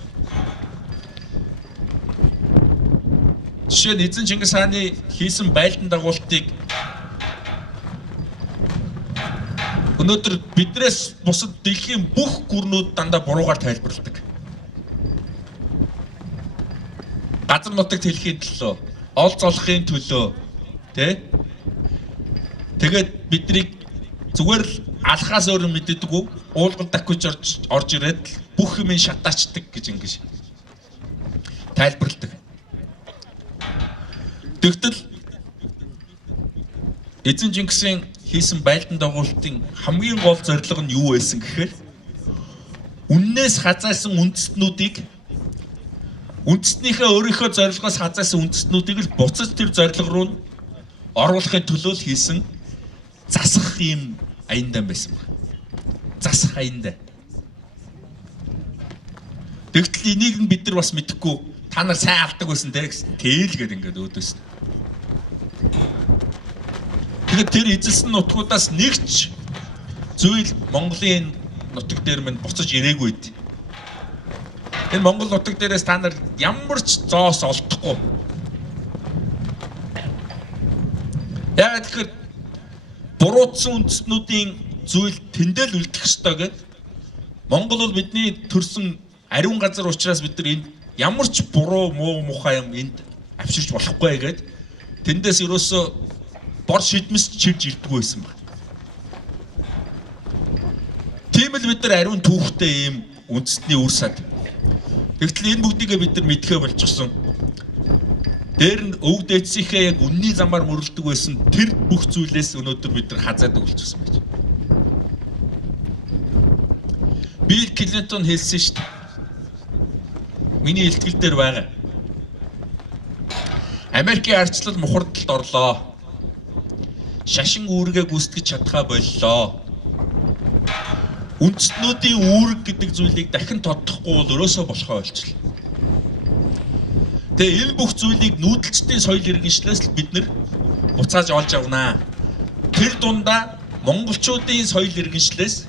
Жишээ нь эзэн Чингис хааны хийсэн байлдан дагуултыг өнөөдөр биднээс бусад дэлхийн бүх гүрнүүд дандаа буруугаар тайлбарладаг. Газар нутагт хэлхийн төлөө, ол золохын төлөө, тэгээд биднийг зүгээр л алхаас өөр мэддэггүй, уулгал дахиж орж ирээд бүх юм шатаачдаг гэж ингэж тайлбарладаг. Тэгтэл эзэн Чингисийн хийсэн байлдан дагуултын хамгийн гол зорилго нь юу байсан гэхээр үннээс хазаасан үндэстнийхээ өөрийнхөө зорилгоос хазаасан үндэстнүүдийг л буцаж тэр зорилго руу оруулахын төлөө хийсэн засах юм аяндаа байсан байна. Засах аяндаа. Тэгтэл энийг нь бид нар бас мэдэхгүй та нар сайн алдаг байсан тэгэл гээд ингээд өөдөөс. Тэгэхээр тэр эзэлсэн нутгуудаас нэгч зүйл Монголын нутаг дээр минь буцаж ирээгүй дээ. Энэ Монгол нутаг дээрээс та нар ямар ч зоос олдохгүй. Яг тэгэхээр буруутсан үндэстнүүдийн зүйл тэндэл үлдэх ёстой гэд Монгол бол бидний төрсөн ариун газар учраас бид нар энд ямар ч буруу муу мухай юм энд авчирч болохгүй гэд тэндээс ерөөсөө бор шидмэс чирж ирдэггүй байсан баг. Тийм л бид нар ариун түүхтэй ийм үндэстний үр сад. Тэгтэл энэ бүгдийг бид нар мэдхээ болчихсон. Дээр нь өвөг дээдсийнхээ яг үнний замаар мөрлөдөг байсан тэр бүх зүйлээс өнөөдөр бид нар хазаадаг болчихсон байж. Билл Клинтон хэлсэн шүү дээ. Миний илтгэл дээр байгаа. Америкийн ардчлал мухардалд орлоо. Шашин үүргээ гүйцэтгэж чадхаа боллоо. Үндэстнүүдийн үүрэг гэдэг зүйлийг дахин тодохгүй бол өрөөсөө болохоо болчихлоо. Тэгээ энэ бүх зүйлийг нүүдэлчдийн соёл иргэншлээс л бид нар буцааж олж авнаа. Тэр дундаа монголчуудын соёл иргэншлээс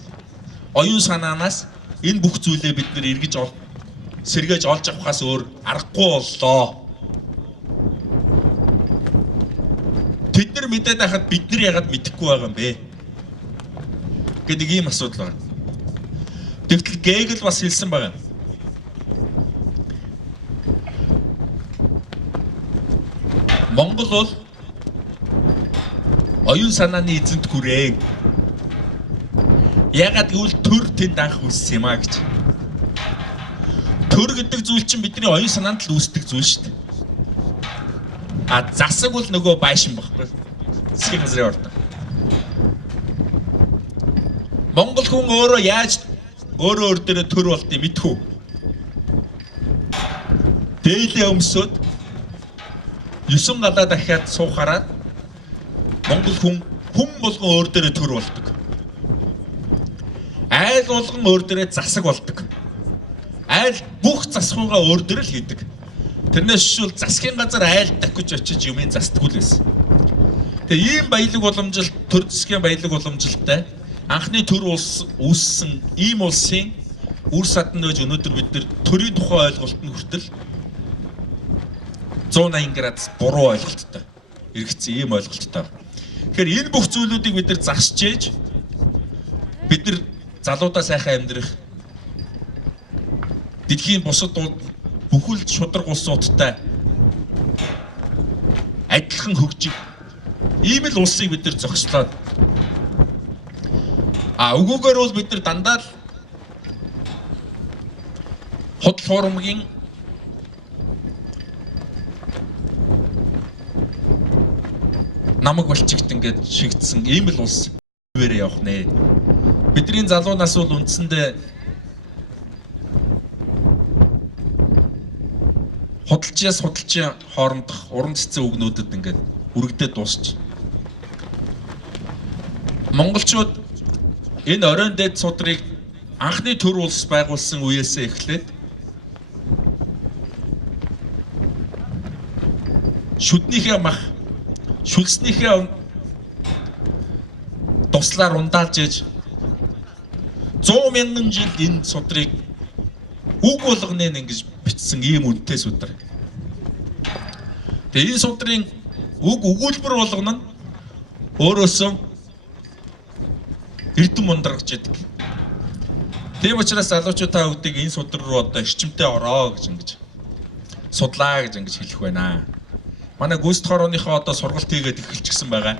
оюун санаанаас энэ бүх зүйлээ бид нар сэргээж олж авахаас өөр аргагүй боллоо. Тэд нар мэдээд байхад бид нар яагаад мэдэхгүй байгаа юм бэ? Гэдэг ийм асуудал байна. Тэгтэл Гегел бас хэлсэн байгаа. Монгол бол оюун санааны эзэнт гүрээ. Ягаад гэвэл төр тэнд анх үүссэн юм а гэж. Төр гэдэг зүйл чинь бидний оюун санаанд л үүсдэг зүйл шүү дээ. А засаг бол нөгөө байшин баггүй. Засгийн газрын ордон. Монгол хүн өөрөө яаж өөр дээрээ төр болтыг мэдхүү. Дээлээ өмсөд 9 галаа дахиад суухаараа Монгол хүн болгон өөр дээрээ төр болдог. Айл болгон өөр дээрээ засаг болдог. Айл бүх засхуугаа өөр дээр л хийдэг. Тэрнээс шүүл засгийн газар айл дахиж очиж юмын застггүй л байсан. Тэгээ ийм баялаг уламжлалт, төр засгийн баялаг уламжлалтай анхны төр улс үүссэн ийм улсын үр садан нөөж өнөөдөр бид нар төрийн тухай ойлголтод хүртэл 180 градус буруу ойлголттой эргэцсэн ийм ойлголттой. Тэгэхээр энэ бүх зүйлүүдийг бид нар засч ээж бид нар залуудаа сайхан амьдрах дэлхийн бусад бүхэл шударга улсуудтай адилхан хөгжих ийм л улсыг бид нар зохицлоо. Өгөөгөр бол бид нар дандаа л худал хуурмгийн намаг болчихт ингээд шигдсэн ийм л улс вэрээ явах нэ. Бидний залуу нас бол үндсэндээ худалчийн хоорондох уран цэцэн үгнүүдэд ингээд үргэлдээ дуусч. Монголчууд энэ оройн дээд судрыг анхны төр улс байгуулсан үеэсээ эхлээд шүднийхээ мах шүлснийхээ туслаар ундаалж ээж 100 мянган жил энэ судрыг үг болгоно ингэж бичсэн ийм үнэтэй судар. Тэгээ энэ судрын үг өгүүлбэр болгоно нь өөрөөсөө эрдэм мундаргаж идэг. Тийм учраас залуучууд та бүгдийг энэ судар руу одоо эрчимтэй ороо гэж ингэж судлаа гэж ингэж хэлэх байна. Манай гүйцэтгэх хорооныхоо одоо сургалт хийгээд эхэлчихсэн байгаа.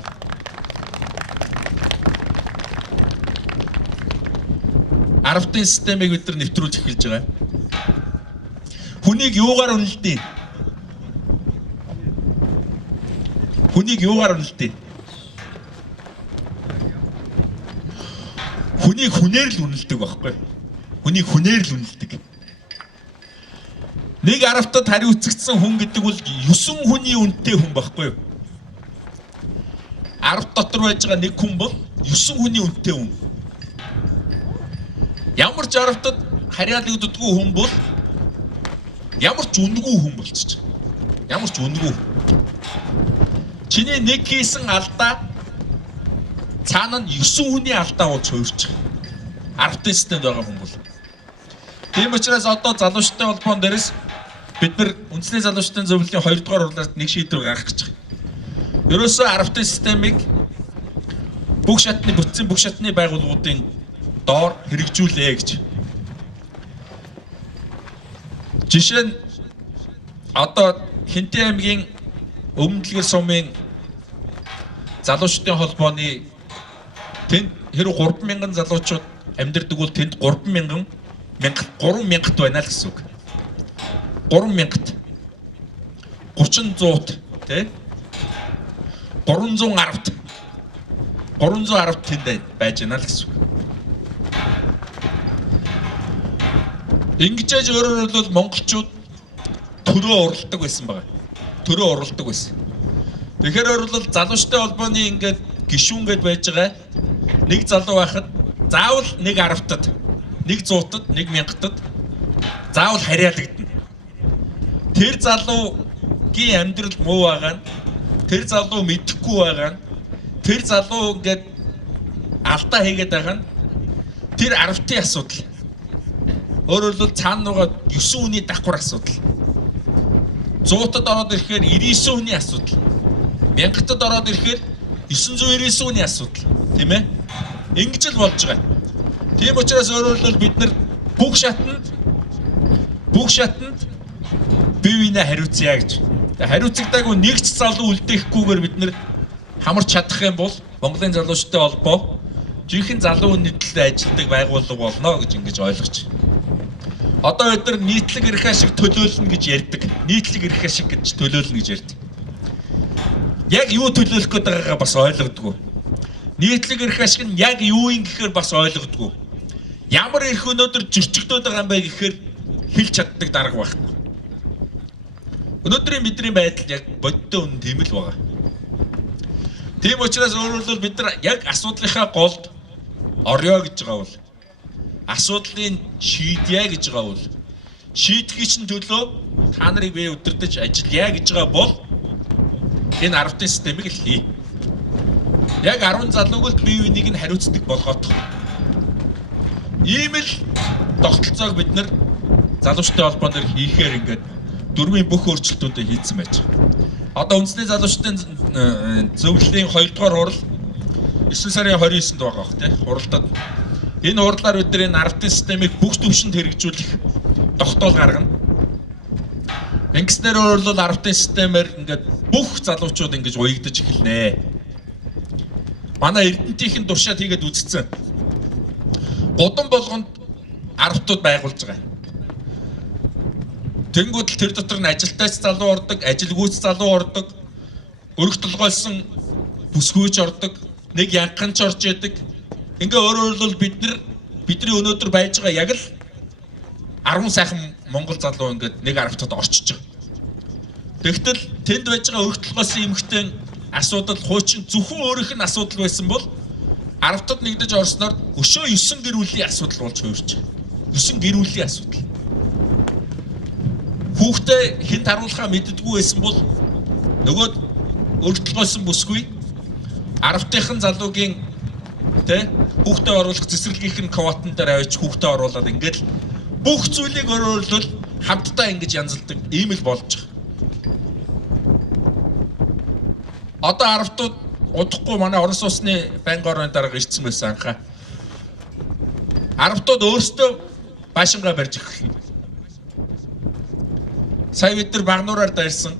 Аравтын системийг бид нар нэвтрүүлж эхэлж байгаа. Хүнийг юугаар үнэлдэг? Хүнийг юугаар үнэлдэг? Хүнийг хүнээр л үнэлдэг байхгүй. Хүнийг хүнээр л үнэлдэг. Нэг аравтад хариуцагдсан хүн гэдэг бол 9 хүний үнэтэй хүн байхгүй юу? Аравт дотор байж байгаа нэг хүн бол 9 хүний үнэтэй хүн. Ямар ч аравтад харьяалагддаггүй хүн бол ямар ч үнэгүй хүн болчих. Ямар ч үнэгүй. Чиний нэг хийсэн алдаа цаана нь 9 хүний алдаа болж хувирчих. Аравтын системд байгаа хүн бол. Тийм учраас одоо залуучуудын холбоон дээрээс бид нар үндэсний залуучуудын зөвлөлийн 2 дугаар хурлаарт нэг шийдвэр гаргах гэж байна. Ерөөсөө аравтын системийг бүх шатны байгууллагуудын доор хэрэгжүүлээ гэж. Жишээ нь одоо Хинтээ аймгийн Өмнөдлгэр сумын залуучуудын холбооны тэнд хэрэг 3,000 залуучууд амьдардаг бол тэнд 3,000 байна л гэсэн үг. 3,000-т 30-100-т тий 310-т тэнд байж байна л гэсэн үг. Ингэж өөрөөр хэлбэл монголчууд төрөө уралдаг байсан байгаа. Төрөө уралдаг байсан. Тэгэхээр өөрөлдөл залуучтай холбооны ингээд гишүүнгээд байж байгаа нэг залуу байхад заавал нэг 10-тад, нэг 100-тад, нэг 1000-тад заавал харьяалагдана. Тэр залуугийн амьдрал муу байгаа нь, тэр залуу мэдэхгүй байгаа нь, тэр залуу ингээд алдаа хийгээд байгаа нь тэр 10-ын асуудал. Өөрөөр хэлбэл цаана байгаа 9 хүний давхар асуудал. 100-тад ороод ирэхээр 99 хүний асуудал. 1000-тад ороод ирэхээр 999 хүний асуудал. Тийм ээ? Ингэж л болж байгаа. Тийм учраас өөрөөр хэлбэл бид нар бүх шатанд бие биенээ хариуцъя гэж. Хариуцагдаагүй нэг ч залуу үлдээхгүйгээр бид нар хамарч чадах юм бол Монголын залуучуудын холбоо жинхэнэ залуу нийтлэлд ажилладаг байгууллага болно гэж ингэж ойлгож. Одоо бид нар нийтлэг эрх ашиг төлөөлнө гэж ярьдаг. Нийтлэг эрх ашиг гэж төлөөлнө гэж ярьдаг. Яг юу төлөөлөх гээд байгаагаа бас ойлгодгүй. Нийтлэг эрх ашиг нь яг юу юм гэхээр бас ойлгодгүй. Ямар эрх өнөөдөр зөрчигдөд байгаа юм бэ гэхээр хэлж чаддаг дарга байхгүй. Өнөөдрийн бидний байдал яг бодиттой үнэн тийм л байгаа. Тийм учраас өөрөлдөл бид нар яг асуудлынхаа голд орё гэж байгаа бол асуудлыг шийдье гэж байгаа бол шийдэхий чинь төлөө та нарыг бие удирдах ажиллая гэж байгаа бол энэ 10-ын системийг л хий. Яг 10 залууг л бие биенийг нь хариуцдаг болгоод. Ийм л тогтолцоог бид нар залуучдын холбооноор хийхээр ингээд дөрвийн бүх өөрчлөлтүүдийг хийсэн байж байгаа. Одоо үндэсний залуучдын зөвлөлийн 2 дугаар хурал 9 сарын 29-нд байгаа бох тий хуралдад. Энэ хурлаар бид нар энэ арвтын системийг бүх түвшинд хэрэгжүүлэх тогтоол гаргана. Ингэснээр өөрөлдөл арвтын системээр ингээд бүх залуучууд ингэж уягдаж эхэлнэ. Манай Эрдэнэтийн туршаад хийгээд үзсэн. Гудам болгонд арвтууд байгуулж байгаа. Тэнгүүд л тэр дотор нь ажилтайч залуу ордог, ажилгүйц залуу ордог, өргө толгойлсон бүсгүйч ордог, нэг янханч орж яадаг. Ингээ өөрөөр хэлбэл бидний өнөөдөр байж байгаа яг л 10 сайхан Монгол залуу ингээд нэг арвтад орчиж байгаа. Тэгтэл тэнд байж байгаа өргө толгойсон эмэгтэй асуудал хуучин зөвхөн өөрийнх нь асуудал байсан бол арвтад нэгдэж орсноор өшөө 9 гэр бүлийн асуудал болж хувирч. 9 гэр бүлийн асуудал. Хүүхдээ хэн таруулахаа мэддэггүй байсан бол нөгөө өргөдлгөөсөн бүсгүй арвтынхан залуугийн тэ хүүхдээ оруулах цэцэрлэгийнх нь квотон дээр авч хүүхдээ оруулаад ингээд бүх зүйлийг өөрөөлөл хамтдаа ингэж янзалдаг ийм л болж байгаа. Одоо арвтууд удахгүй манай Орос улсны байнгын орны дарга ирсэн байсан анхаа. Арвтууд өөрсдөө баашингаа барьж эхэлнэ. Сая бид нар багнуураар дайрсан.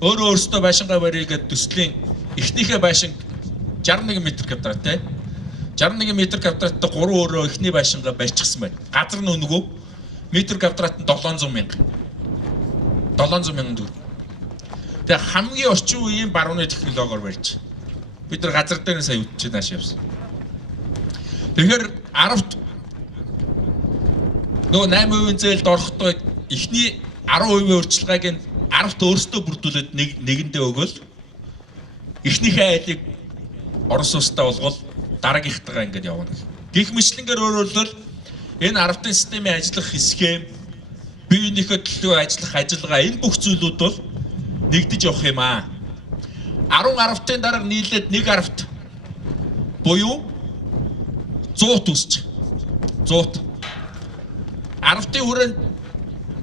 Өөрөөсдөө баашингаа барья гэдэг төслийн эхнийхээ баашинг 61 м2 тий. 61 м2-т 3 өөрөө эхний баашингаа барьчихсан байна. Газар нь өнгөө метр квадрат нь 700 мянга. 700 мянган төгрөг. Тэгээ хамгийн орчин үеийн барууны технологиор барьж. Бид нар газар дээр сая үтчихэд нааш явсан. Тэгэхээр арвт нөгөө 8% зээлд орохдоо эхний 10% өөрчилгааг нь арвт өөрсдөө бүрдүүлээд нэгэндээ өгөөл эхнийхээ айлыг Орос улстай болгол дараагийнхтайгаа ингэж явна. Гэх мэтлэнгээр өөрөөр энэ арвтын системийн ажиллах схем, биеийнхээ төлөө ажиллах ажиллагаа энэ бүх зүйлүүд бол нэгдэж явах юм аа. 10 арвтын дарга нийлээд нэг арвт буюу 100 үсч. 100. Арвтын хүрээнд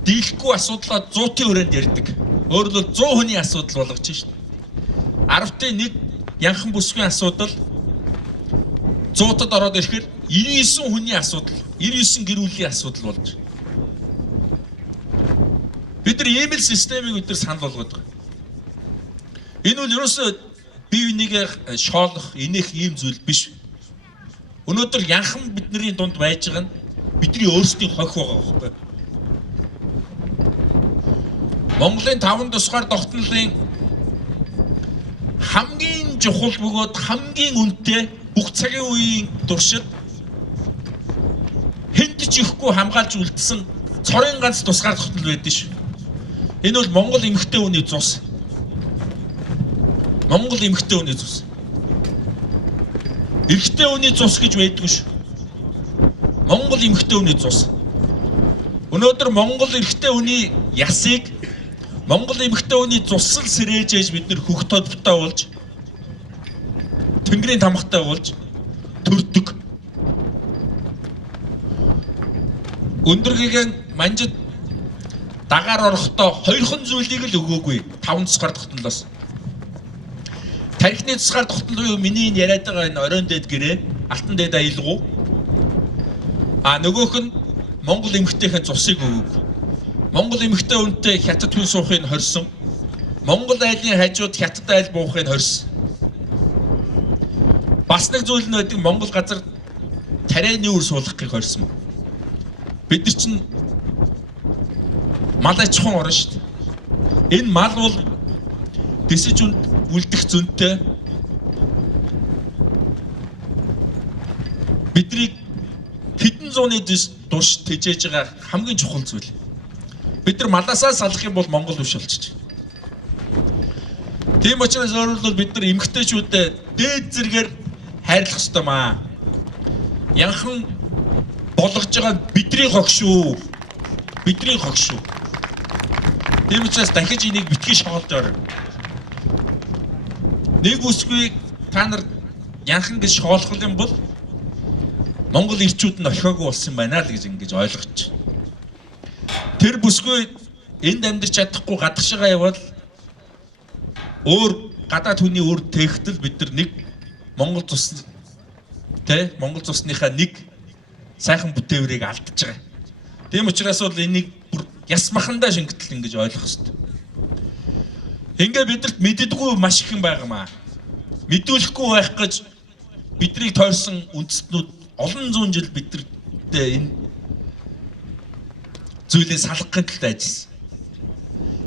дийлэхгүй асуудлаа 100-ийн хүрээнд ярьдаг. Өөрөлдөл 100 хүний асуудал болгож шин. Арвтын нэг янхан бүсгүй асуудал 100-д ороод ирэхээр 99 хүний асуудал, 99 гэр бүлийн асуудал болж. Бид нар ийм л системийг бид нар санал болгоод байгаа. Энэ бол ерөөсөө бие биенийг шоолох, инех ийм зүйл биш. Өнөөдөр янхан бидний дунд байж байгаа нь бидний өөрсдийн хохь байгаа байхгүй. Монголын 5 тусгаар тогтнолын хамгийн чухал бөгөөд хамгийн үнэтэй бүх цагийн үеийн туршид хэнд ч ихгүй хамгаалж үлдсэн цорын ганц тусгаар тогтнол байдаг шүү. Энэ бол Монгол эмэгтэй хүний цус. Монгол эмэгтэй хүний цус. Эрэгтэй хүний цус гэж байдгүй шүү. Монгол эмэгтэй хүний цус. Өнөөдөр Монгол эрэгтэй хүний ясыг Монгол эмэгтэй хүний цусал сэрээжээж бид нэр хөх тодтой болж Тэнгэрийн тамхтай болж төрдөг. Өндөргийн манжид дагаар орохдоо хоёрхан зүйлийг л өгөөгүй 5 цусгаар тогтнолоос. Тархины цусгаар тогтнол юу миний яриад байгаа энэ оройн дэд гэрээ алтан дэд аялгуу. Нөгөөх нь Монгол эмэгтэйхэн цусыг өгөөгүй. Монгол эмэгтэй үнэтэй хятад хүн суухыг хорьсон. Монгол айлын хажууд хятад айл буухыг хорьсон. Бас нэг зүйл нь байдаг Монгол газар тарианы үр суулгахыг хорьсон. Бид нар чинь мал аж ахуйн орн шүү дээ. Энэ мал бол дэсэж үлдэх зөнтэй. Бидний хэдэн зууны турш тэжээж байгаа хамгийн чухал зүйл. Бид нар малаасаа салах юм бол Монгол биш болчих. Тийм учраас өөрөлдөл бид нар эмгтээчүүдэд дээд зэргээр хайрлах ёстой маа. Янхан болгож байгаа бидний хог шүү. Бидний хог шүү. Тийм учраас дахиж энийг битгий шоолдоор. Нэг үсгүй та нар янхан гэж хоолхол юм бол Монгол ирчүүд нь орхиогүй болсон юм байна л гэж ингэж ойлгож. Тэр бүсгүй энд амьдарч чадахгүй гадагшаа явбал өөр гадаад хүний өөр тэгтэл бид нар нэг Монгол цус Монгол цусныхаа нэг сайхан бүтээврийг алдчихж байгаа. Тийм учраас бол энийг бүр яс махандаа шингэтэл ингэж ойлгох хэрэгтэй. Ингээ бидэрт мэддэггүй маш их юм байгаамаа. Мэдүүлэхгүй байх гэж биднийг тойрсон үндэстнүүд олон зуун жил бидэртээ энэ зүйлээ салгахын тулд ажилласан.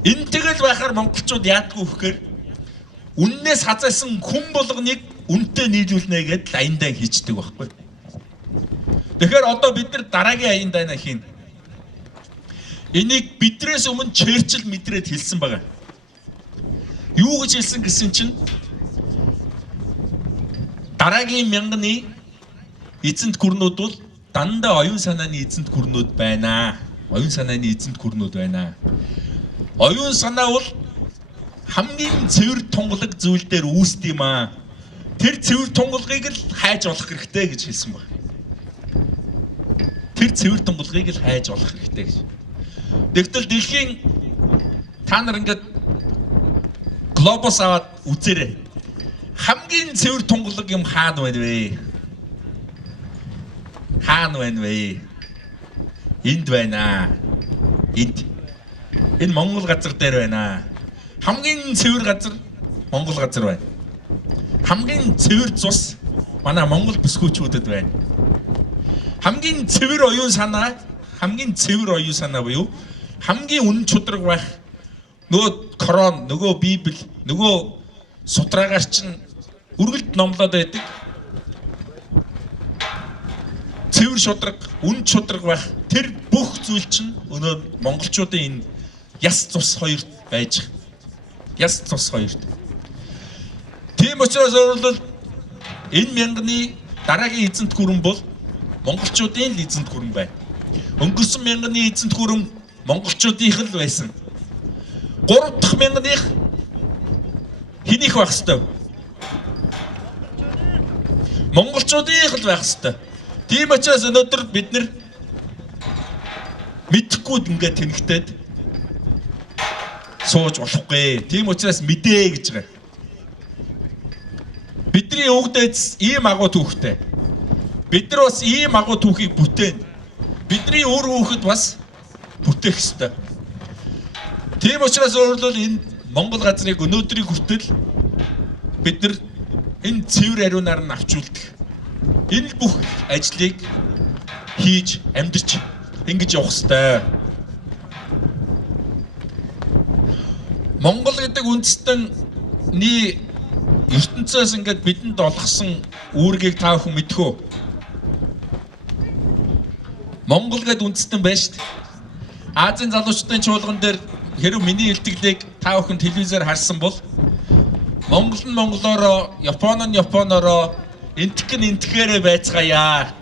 Энэ тэгэл байхаар монголчууд яадгүй вэхээр үннээс хазаасан хүн болгоныг үнтэй нийлүүлнэ гэдэл аяндаа хийждэг байхгүй. Тэгэхээр одоо бид нар дараагийн аяндаа хийн. Энийг бидрээс өмнө Черчилль мэдрээд хэлсэн байгаа. Юу гэж хэлсэн гэсэн чинь дараагийн мянганы эзэнт гүрнүүд бол дандаа оюун санааны эзэнт гүрнүүд байна. Оюун санааны эзэнт гүрнүүд байна. Оюун санаа бол хамгийн цэвэр тунгалаг зүйл дээр үүсдэг юм аа. Тэр цэвэр тунгалгыг л хайж олох хэрэгтэй гэж хэлсэн байна. Тэр цэвэр тунгалгыг л хайж олох хэрэгтэй гэж. Тэгтэл дэлхийн та нар ингээд глобус аваад үзээрэй. Хамгийн цэвэр тунгалаг юм хаана байна вэ? Хаана байна вэ? Энд байна. Энд. Энэ Монгол газар дээр байна. Хамгийн цэвэр газар Монгол газар байна. Хамгийн цэвэр цус манай Монгол бүсгүйчүүдэд байна. Хамгийн цэвэр оюун санаа буюу хамгийн үнэн чудраг байх нөгөө Коран, нөгөө Библи, нөгөө сутраагаар чинь үргэлж номлоод байдаг. Цэвэр шудраг, үнэн чудраг байх тэр бүх зүйл чинь өнөө монголчуудын энэ яс цус хоёрт байж байгаа. Яс цус хоёрт. Тийм учраас бол энэ мянганы дараагийн эзэнт гүрэн бол монголчуудын л эзэнт гүрэн байна. Өнгөрсөн мянганы эзэнт гүрэн монголчуудынх л байсан. 3 дахь мянганых хинийх байх ёстой? Монголчуудынх л байх ёстой. Тийм учраас өнөөдөр бид нар мэдхгүй ингээд тэнхтээд сууж болохгүй. Тийм учраас мэдээ гэж байгаа. Бидний өвгдөөс ийм агуу түүхтэй. Бид нар бас ийм агуу түүхийг бүтээн. Бидний өөр хүүхэд бас бүтээх ёстой. Тийм учраас өөрөлдөл энэ Монгол газрыг өнөөдрийг хүртэл бид нар энэ цэвэр ариунаар нь авчулдаг. Энэ бүх ажлыг хийж амьдарч ингэж явах ёстой. Монгол гэдэг үндэстний ертөнцөөс ингээд бидэнд олгосон үүргийг та бүхэн мэдэх үү? Монгол гэдэг үндэстэн байна шүү дээ. Азийн залуучдын чуулган дээр хэрэг миний илтгэлийг та бүхэн телевизээр харсан бол Монгол нь монголоороо, Япон нь японоороо, энтх нь энтхээрээ байцгаая.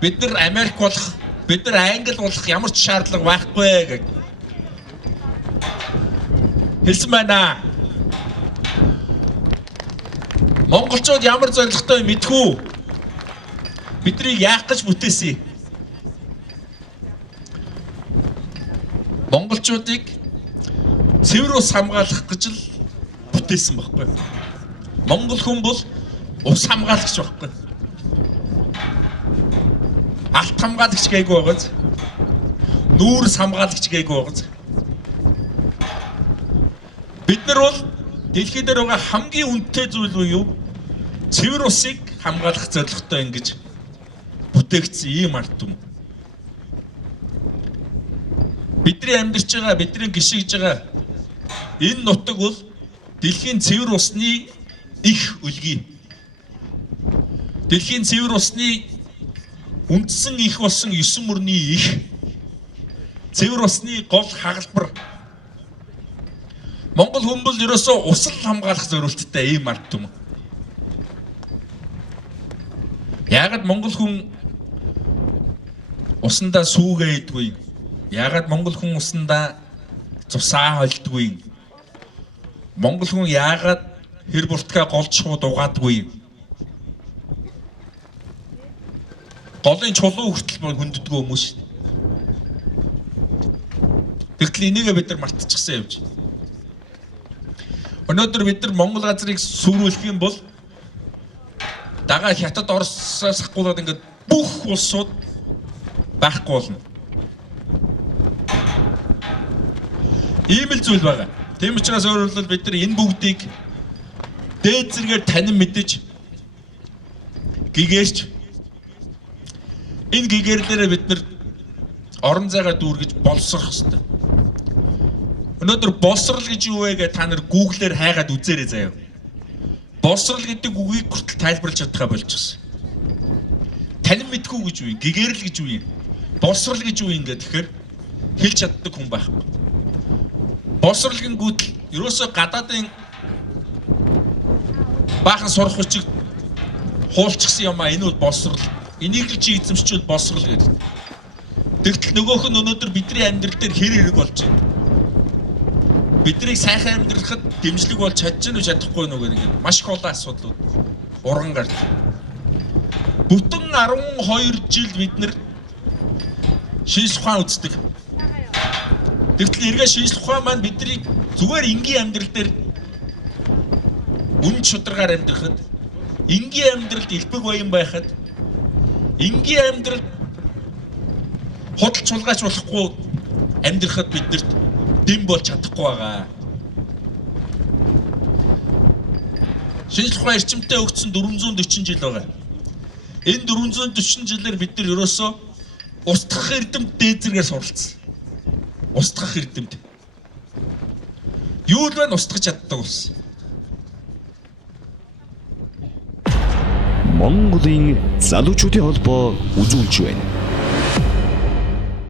Бид нар Америк болох, бид нар Англи болох ямар ч шаардлага байхгүй гэж хэлсэн байна. Монголчууд ямар зорилготой мэдхүү. Бидний яах гэж бүтээсэн. Монголчуудыг цэвэр ус хамгаалах гэж л бүтээсэн байхгүй. Монгол хүн бол ус хамгаалагч байхгүй. Алт хамгаалагч гээгүй байгааз. Нүүрс хамгаалагч гээгүй байгааз. Бид нар бол дэлхий дээр байгаа хамгийн үнэтэй зүйл буюу цэвэр усыг хамгаалах зорилготой ингэж бүтээгдсэн ийм ард түмэн. Бидний амьдарч байгаа, бидний гიშгэж байгаа энэ нутаг бол дэлхийн цэвэр усны их үлгий. Дэлхийн цэвэр усны үндсэн их болсон 9 мөрний их. Цэвэр усны гол хагалбар. Монгол хүн бол ерөөсөө ус л хамгаалах зорилттой ийм ард түмэн. Яагаад монгол хүн усандаа сүүгээ идэггүй? Яагаад монгол хүн усандаа цусаа холддгүй? Монгол хүн яагаад хэр буртгаа голж шууд угаадгүй? голын чулуу хүртэл хүнддэггүй хүмүүс шүү дээ. Тэгтэл энийгээ бид нар мартчихсан явж байна. Өнөөдөр бид нар Монгол газрыг сүрүүлэх юм бол дагаа Хятад Оросоос хахгуулаад ингээд бүх улсууд байхгүй болно. Ийм л зүйл байгаа. Тийм учраас өөрөлдөл бид нар энэ бүгдийг дээд зэрэгээр танин мэдэж гэгэрч энэ гэгэрлээрээ бид нар орон зайгаа дүүргэж боловсрох хэрэгтэй. Өнөөдөр боловсрал гэж юу вэ гэж та нар Google-ээр хайгаад үзээрэй заяа. Боловсрал гэдэг үгийг хүртэл тайлбарлаж чадхаа болчихсон. Танин мэдгүй гэж юу юм? Гэгэрл гэж юу юм? Боловсрал гэж юу юм гэхээр хэлж чаддаг хүн байхгүй. Боловсралын гүйтл ерөөсөө гадаадын баахан сурах хүчиг хуулчихсан юм а энэ бол боловсрал. Энийг л чи эзэмшчихвэл боловсрал гэдэг. Тэгтэл нөгөөх нь өнөөдөр бидний амьдрал дээр хэр хэрэг болж байна. Биднийг сайхан амьдрахад дэмжлэг болж чадж гэнэ үү чадахгүй нүгээр ингээд маш их олон асуудлууд урган гардаг. Бүтэн 12 жил бид нар шинжлэх ухаан үздэг. Тэгтэл эргээ шинжлэх ухаан маань биднийг зүгээр энгийн амьдрал дээр үн чударгаар амьдрахад, энгийн амьдралд элбэг баян байхад, энгийн амьдралд худал чулгаач болохгүй амьдрахад биднэрт дэм болж чадахгүй байгаа. Шинжлэх ухаан эрчимтэй өгсөн 440 жил байгаа. Энэ 440 жилээр бид нар ерөөсөө устгах эрдэмт дээд зэрэгээр суралцсан. Устгах эрдэмт. Юу л байна устгах чаддаг ус. Монголын залуучуудын холбоо үзүүлж байна.